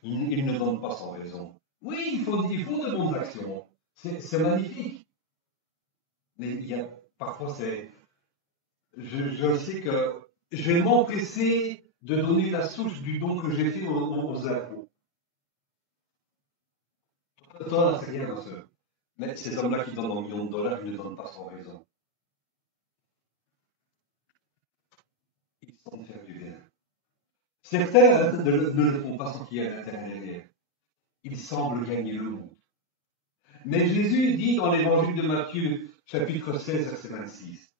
Ils ne donnent pas sans raison. Oui, ils font de bonnes actions. C'est magnifique. Mais parfois, je sais que je vais m'empresser de donner la source du don que j'ai fait aux impôts. Toi, c'est rien, ma soeur. Mais ces hommes-là qui donnent en millions de dollars, ils ne donnent pas sans raison. Ils sont faire du bien. Certains ne le font pas sans qu'il y ait un intérêt derrière. Ils semblent gagner le monde. Mais Jésus dit dans l'évangile de Matthieu, chapitre 16, verset 26.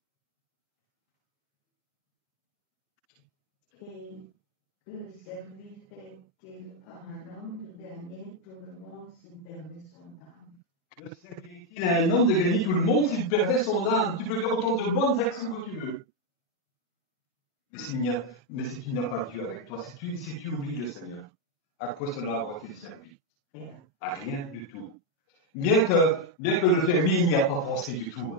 Et que servirait-il à un homme de gagner tout le monde s'il perdait son âme? Que servirait-il à un homme de gagner tout le monde s'il perdait son âme? Tu peux faire autant de bonnes actions que tu veux. Mais si tu n'as pas Dieu avec toi, si tu oublies le Seigneur, à quoi cela aura-t-il servi? À rien du tout. Bien que le fermier n'y a pas pensé du tout.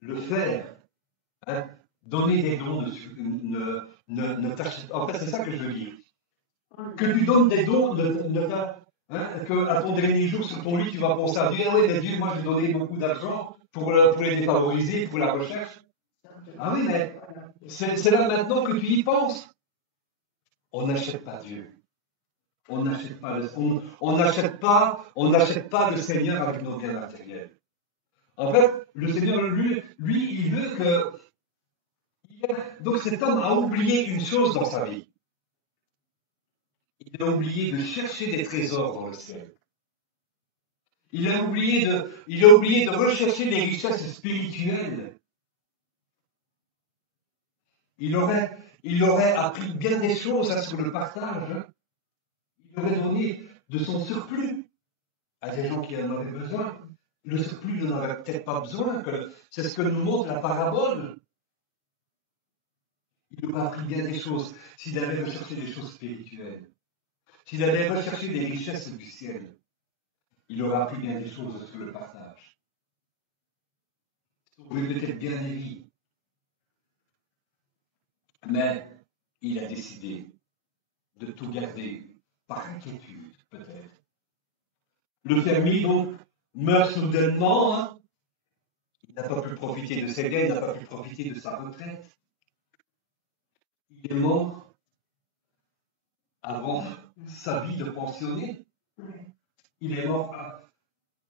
Le faire, donner des dons ne t'achète. En fait, c'est ça que je veux dire. Que tu donnes des dons, que à ton dernier jour sur ton lit, tu vas penser à Dieu. Ah oui, mais Dieu, moi j'ai donné beaucoup d'argent pour les défavoriser, pour la recherche. Ah oui, mais c'est là maintenant que tu y penses. On n'achète pas Dieu. On n'achète pas le Seigneur avec nos biens matériels. En fait, le Seigneur, lui, il veut que. Donc cet homme a oublié une chose dans sa vie. Il a oublié de chercher des trésors dans le ciel. Il a oublié de rechercher les richesses spirituelles. Il aurait appris bien des choses sur le partage. Il aurait donné de son surplus à des gens qui en avaient besoin. Le surplus, il n'en avait peut-être pas besoin. C'est ce que nous montre la parabole. il aurait appris bien des choses s'il avait recherché des choses spirituelles. S'il avait recherché des richesses du ciel, il aurait appris bien des choses sur le partage. Sauver peut-être bien des vies. Mais il a décidé de tout garder par inquiétude, peut-être. Le fermier, donc, meurt soudainement. Hein. Il n'a pas pu profiter de ses gains, il n'a pas pu profiter de sa retraite. Il est mort avant sa vie de pensionné. Il est mort.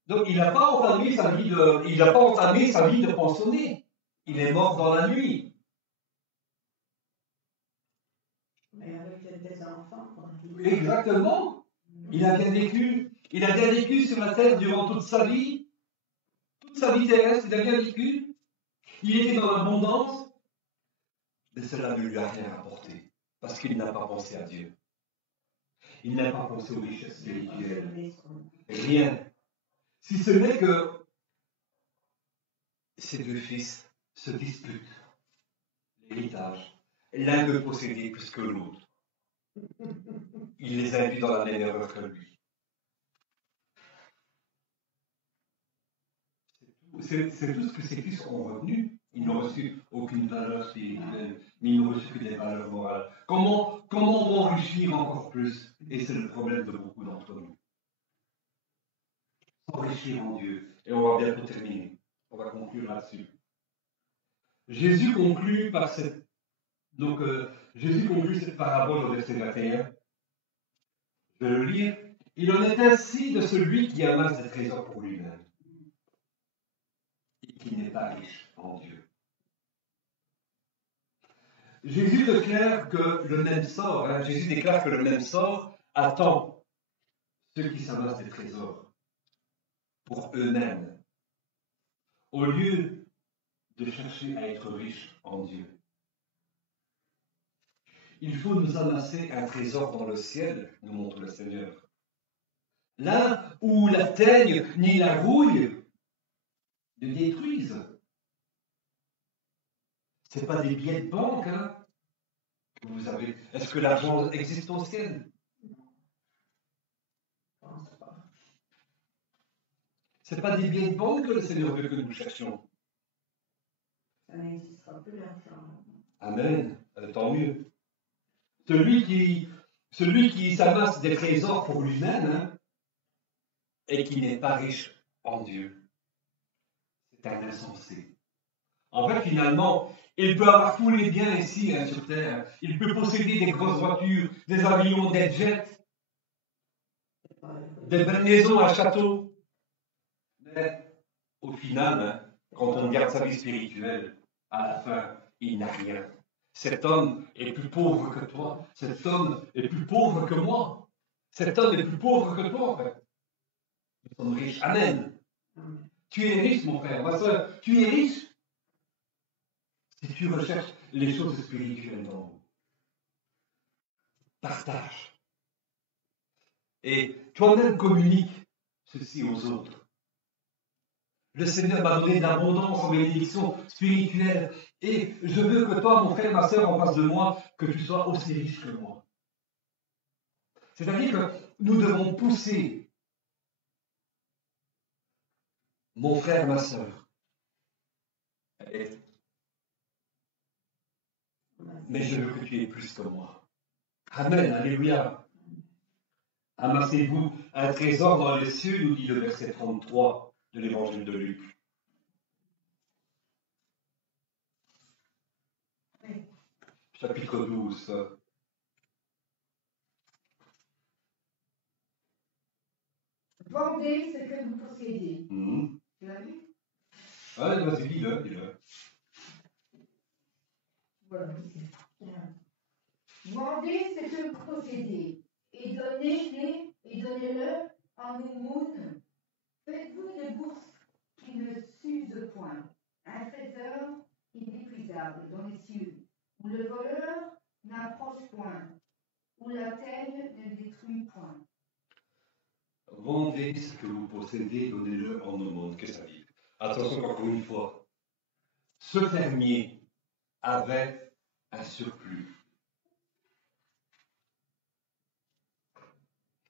Donc, il n'a pas entamé sa vie de pensionné. Il est mort dans la nuit. Mais avec des enfants. Exactement. Il a bien vécu. Il a bien vécu sur la terre durant toute sa vie. Toute sa vie terrestre, il a bien vécu. Il était dans l'abondance. Mais cela ne lui a rien apporté. Parce qu'il n'a pas pensé à Dieu. Il n'a pas pensé aux richesses spirituelles. Rien. Si ce n'est que ces deux fils se disputent l'héritage. L'un veut posséder plus que l'autre. Il les a induits dans la même erreur que lui. C'est tout ce que ces fils ont retenu. Ils n'ont reçu aucune valeur spirituelle, mais ils n'ont reçu que des valeurs morales. Comment m'enrichir encore plus? Et c'est le problème de beaucoup d'entre nous. S'enrichir en Dieu. Et on va bientôt terminer. On va conclure là-dessus. Jésus conclut par cette parabole au verset 21. Je vais le lire. Il en est ainsi de celui qui amasse des trésors pour lui-même et qui n'est pas riche en Dieu. Jésus déclare que le même sort, attend ceux qui s'amassent des trésors pour eux-mêmes, au lieu de chercher à être riches en Dieu. Il faut nous amasser un trésor dans le ciel, nous montre le Seigneur. Là où la teigne ni la rouille ne détruisent. Ce n'est pas des billets de banque hein, que vous avez. Est-ce que l'argent existe au ciel? Ce n'est pas des billets de banque que le Seigneur veut que nous cherchions. Ça n'existera plus l'argent. Amen. Tant mieux. Celui qui s'amasse des trésors pour lui-même hein, et qui n'est pas riche en Dieu, c'est un insensé. En fait, finalement, il peut avoir tous les biens ici hein, sur Terre. Il peut posséder des grosses voitures, des avions, des jets, des belles maisons à château. Mais au final, hein, quand on regarde sa vie spirituelle, à la fin, il n'a rien. Cet homme est plus pauvre que toi. Cet homme est plus pauvre que moi. Cet homme est plus pauvre que toi, en fait. Nous sommes riches. Amen. Tu es riche, mon frère, ma soeur. Tu es riche si tu recherches les choses spirituelles d'en haut. Partage. Et toi-même communique ceci aux autres. Le Seigneur m'a donné de l'abondance en bénédiction spirituelle. Et je veux que toi, mon frère, ma soeur, en face de moi, que tu sois aussi riche que moi. C'est-à-dire que nous devons pousser, mon frère, ma soeur. Mais je veux que tu aies plus que moi. Amen, alléluia. Amassez-vous un trésor dans les cieux, nous dit le verset 33 de l'évangile de Luc. Chapitre 12. Vendez ce que vous possédez. Tu l'as vu? Ouais, vas-y, dis-le. Voilà. Vendez ce que vous possédez et donnez-le en aumône. Faites-vous une bourse qui ne s'use point, un trésor inépuisable dans les cieux, où le voleur n'approche point, où la teigne ne détruit point. Vendez ce que vous possédez, donnez-le en aumône. Qu'est-ce que ça dit? Attention, encore une fois. Ce fermier avait un surplus.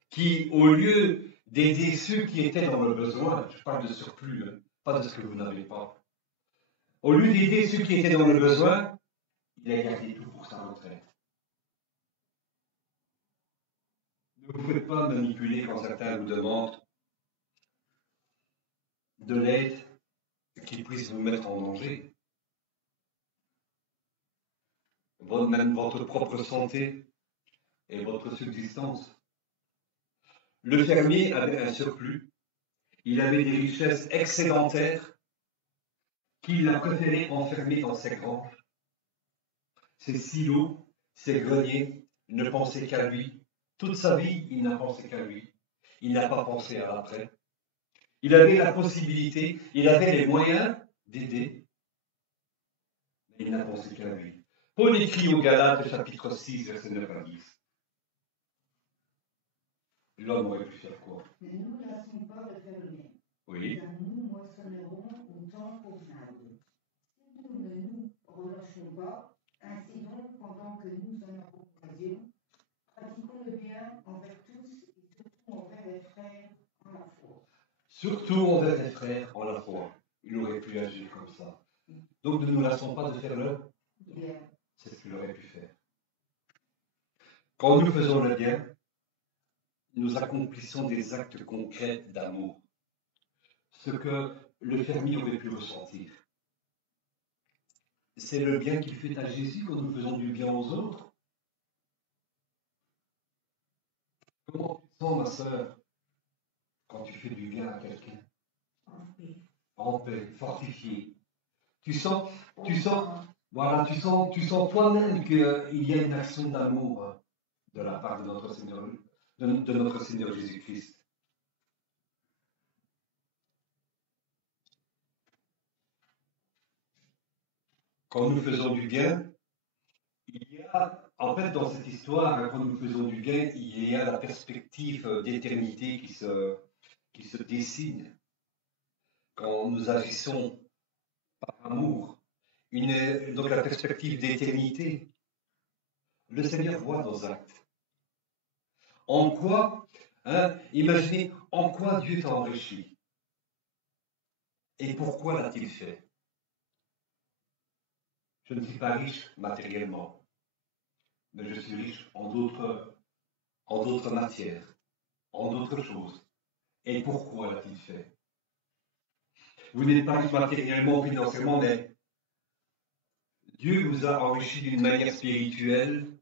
Qui, au lieu d'aider ceux qui étaient dans le besoin, je parle de surplus, pas de ce que vous n'avez pas, au lieu d'aider ceux qui étaient dans le besoin, il a gardé tout pour sa retraite. Ne vous faites pas manipuler quand certains vous demandent de l'aide qui puisse vous mettre en danger. Même votre propre santé et votre subsistance. Le fermier avait un surplus, il avait des richesses excédentaires qu'il a préféré enfermer dans ses granges. Ses silos, ses greniers, ne pensaient qu'à lui. Toute sa vie, il n'a pensé qu'à lui. Il n'a pas pensé à l'après. Il avait la possibilité, il avait les moyens d'aider, mais il n'a pensé qu'à lui. Paul écrit aux Galates, chapitre 6, verset 9 à 10. L'homme aurait pu faire quoi? Ne nous lassons pas de faire le bien. Oui. Car nous moissonnerons au temps convenable. Si nous ne nous relâchons pas, ainsi donc, pendant que nous en avons occasion, pratiquons le bien envers tous et surtout envers les frères en la foi. Surtout envers les frères en la foi. Il aurait pu agir comme ça. Donc ne nous lassons pas de faire le bien. C'est ce qu'il aurait pu faire. Quand nous faisons le bien, nous accomplissons des actes concrets d'amour. Ce que le fermier aurait pu ressentir. C'est le bien qu'il fait à Jésus quand nous faisons du bien aux autres. Comment tu te sens, ma sœur, quand tu fais du bien à quelqu'un? En paix, fortifié. Tu sens toi-même qu'il y a une action d'amour de la part de notre Seigneur Jésus-Christ. Quand nous faisons du bien, il y a, en fait, dans cette histoire, quand nous faisons du bien, il y a la perspective d'éternité qui se dessine. Quand nous agissons par amour, donc la perspective d'éternité, le Seigneur voit nos actes. En quoi, imaginez, en quoi Dieu t'a enrichi? Et pourquoi l'a-t-il fait? Je ne suis pas riche matériellement, mais je suis riche en d'autres matières, en d'autres choses. Et pourquoi l'a-t-il fait? Vous n'êtes pas riche matériellement, financièrement, mais Dieu vous a enrichi d'une manière spirituelle.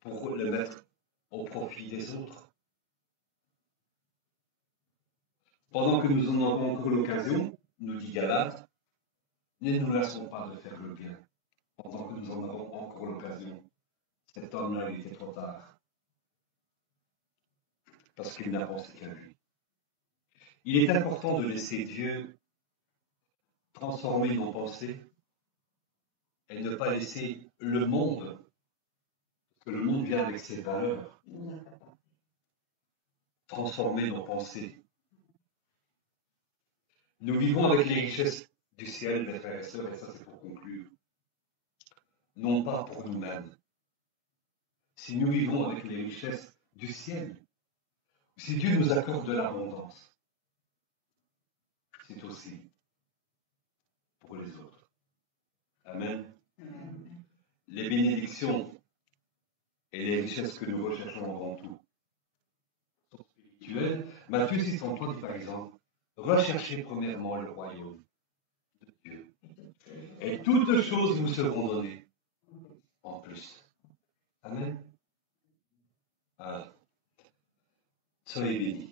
Pour le mettre au profit des autres. Pendant que nous en avons encore l'occasion, nous dit Galates, ne nous lassons pas de faire le bien. Pendant que nous en avons encore l'occasion, cet homme-là, il était trop tard. Parce qu'il n'a pensé qu'à lui. Il est important de laisser Dieu transformer nos pensées et ne pas laisser le monde, parce que le monde vient avec ses valeurs, transformer nos pensées. Nous vivons avec les richesses du ciel, mes frères et sœurs, et ça c'est pour conclure. Non pas pour nous-mêmes. Si nous vivons avec les richesses du ciel, si Dieu nous accorde de l'abondance, c'est aussi pour les autres. Amen. Amen. Les bénédictions et les richesses que nous recherchons avant tout sont spirituelles. Matthieu 6,33 dit par exemple, recherchez premièrement le royaume de Dieu. Et toutes choses vous seront données en plus. Amen. Alors, soyez bénis.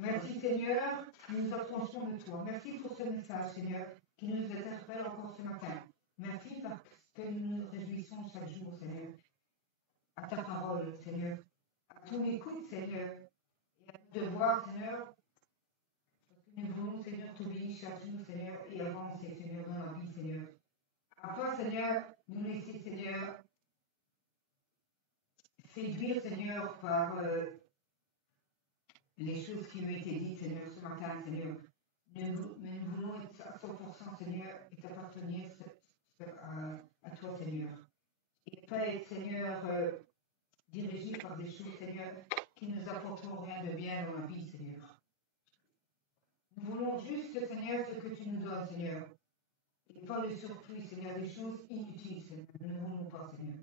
Merci Seigneur, nous nous approchons de toi. Merci pour ce message, Seigneur, qui nous interpelle encore ce matin. Merci parce que nous nous réjouissons chaque jour, Seigneur, à ta parole, Seigneur, à ton écoute, Seigneur, et à nos devoirs, Seigneur, parce que nous voulons, Seigneur, t'obéir chaque jour, Seigneur, et avancer, Seigneur, dans la vie, Seigneur. Afin, Seigneur, nous laisser, Seigneur, séduire, Seigneur, par les choses qui ont été dites, Seigneur, ce matin, Seigneur. Mais nous voulons être à 100%, Seigneur, et t'appartenir à toi, Seigneur. Et pas être, Seigneur, dirigé par des choses, Seigneur, qui ne nous apporteront rien de bien dans la vie, Seigneur. Nous voulons juste, Seigneur, ce que tu nous donnes, Seigneur. Et pas le surplus, Seigneur, des choses inutiles, Seigneur. Nous ne voulons pas, Seigneur.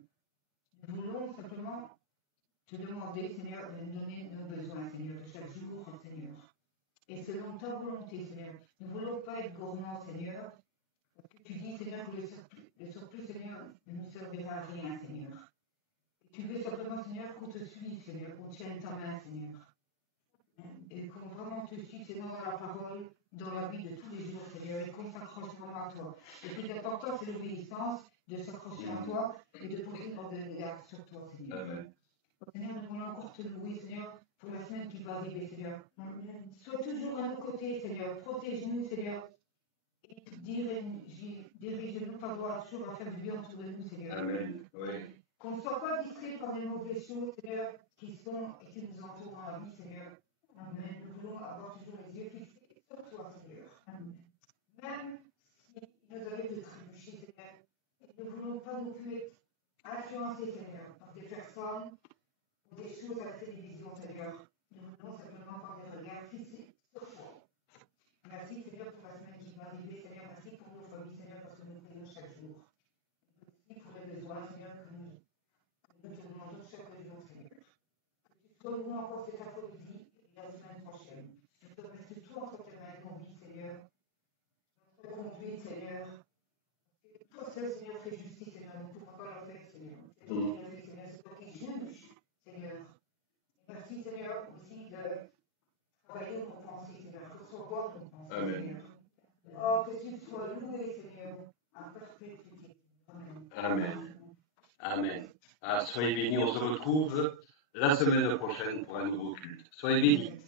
Nous voulons simplement te demander, Seigneur, de nous donner nos besoins, Seigneur, de chaque jour, Seigneur. Et selon ta volonté, Seigneur. Nous ne voulons pas être gourmands, Seigneur. Parce que tu dis, Seigneur, que le surplus, Seigneur, ne nous servira à rien, Seigneur. Et tu veux simplement, Seigneur, qu'on te suive, Seigneur, qu'on tienne ta main, Seigneur. Et qu'on vraiment te suive, Seigneur, dans la parole, dans la vie de tous les jours, Seigneur, et qu'on s'accroche vraiment à toi. Le plus important, c'est l'obéissance, de s'accrocher à toi et de poser notre regard sur toi, Seigneur. Amen. Seigneur, nous voulons encore te louer, Seigneur, pour la semaine qui va arriver, Seigneur. Sois toujours à nos côtés, Seigneur. Protège-nous, Seigneur. Et dirige-nous par droit toujours à faire du bien autour de nous, Seigneur. Amen. Oui. Qu'on ne soit pas distrait par les mauvaises choses, Seigneur, qui sont et qui nous entourent dans la vie, Seigneur. Amen. Nous voulons avoir toujours les yeux fixés sur toi, Seigneur. Amen. Même si nous avait de trébucher, Seigneur, nous ne voulons pas non plus être influencés, Seigneur, par des personnes ou des choses à la télévision, Seigneur. Nous voulons simplement avoir des regards fixés sur toi. Merci, Seigneur, pour la semaine qui va arriver, Seigneur. Merci pour nos familles, Seigneur, parce que nous prions chaque jour. Merci pour les besoins, Seigneur, que nous te demandons chaque jour, Seigneur. Que tu sois nous encore cet après-midi et la semaine prochaine. Je te remercie tout entre tes mains, ton vie, Seigneur. Notre conduite, Seigneur. Toi seul, Seigneur, fais justice, Seigneur. Nous ne pouvons pas la faire, Seigneur. C'est toi qui le fais, Seigneur. C'est toi qui juge, Seigneur. Merci, Seigneur, aussi de travailler nos pensées, Seigneur. Que ce soit bon nos pensées, Amen. Seigneur. Oh, que tu sois loué, Seigneur, à perpétuité. Amen. Amen. Amen. Ah, soyez bénis, on se retrouve la semaine prochaine pour un nouveau culte. Soyez bénis.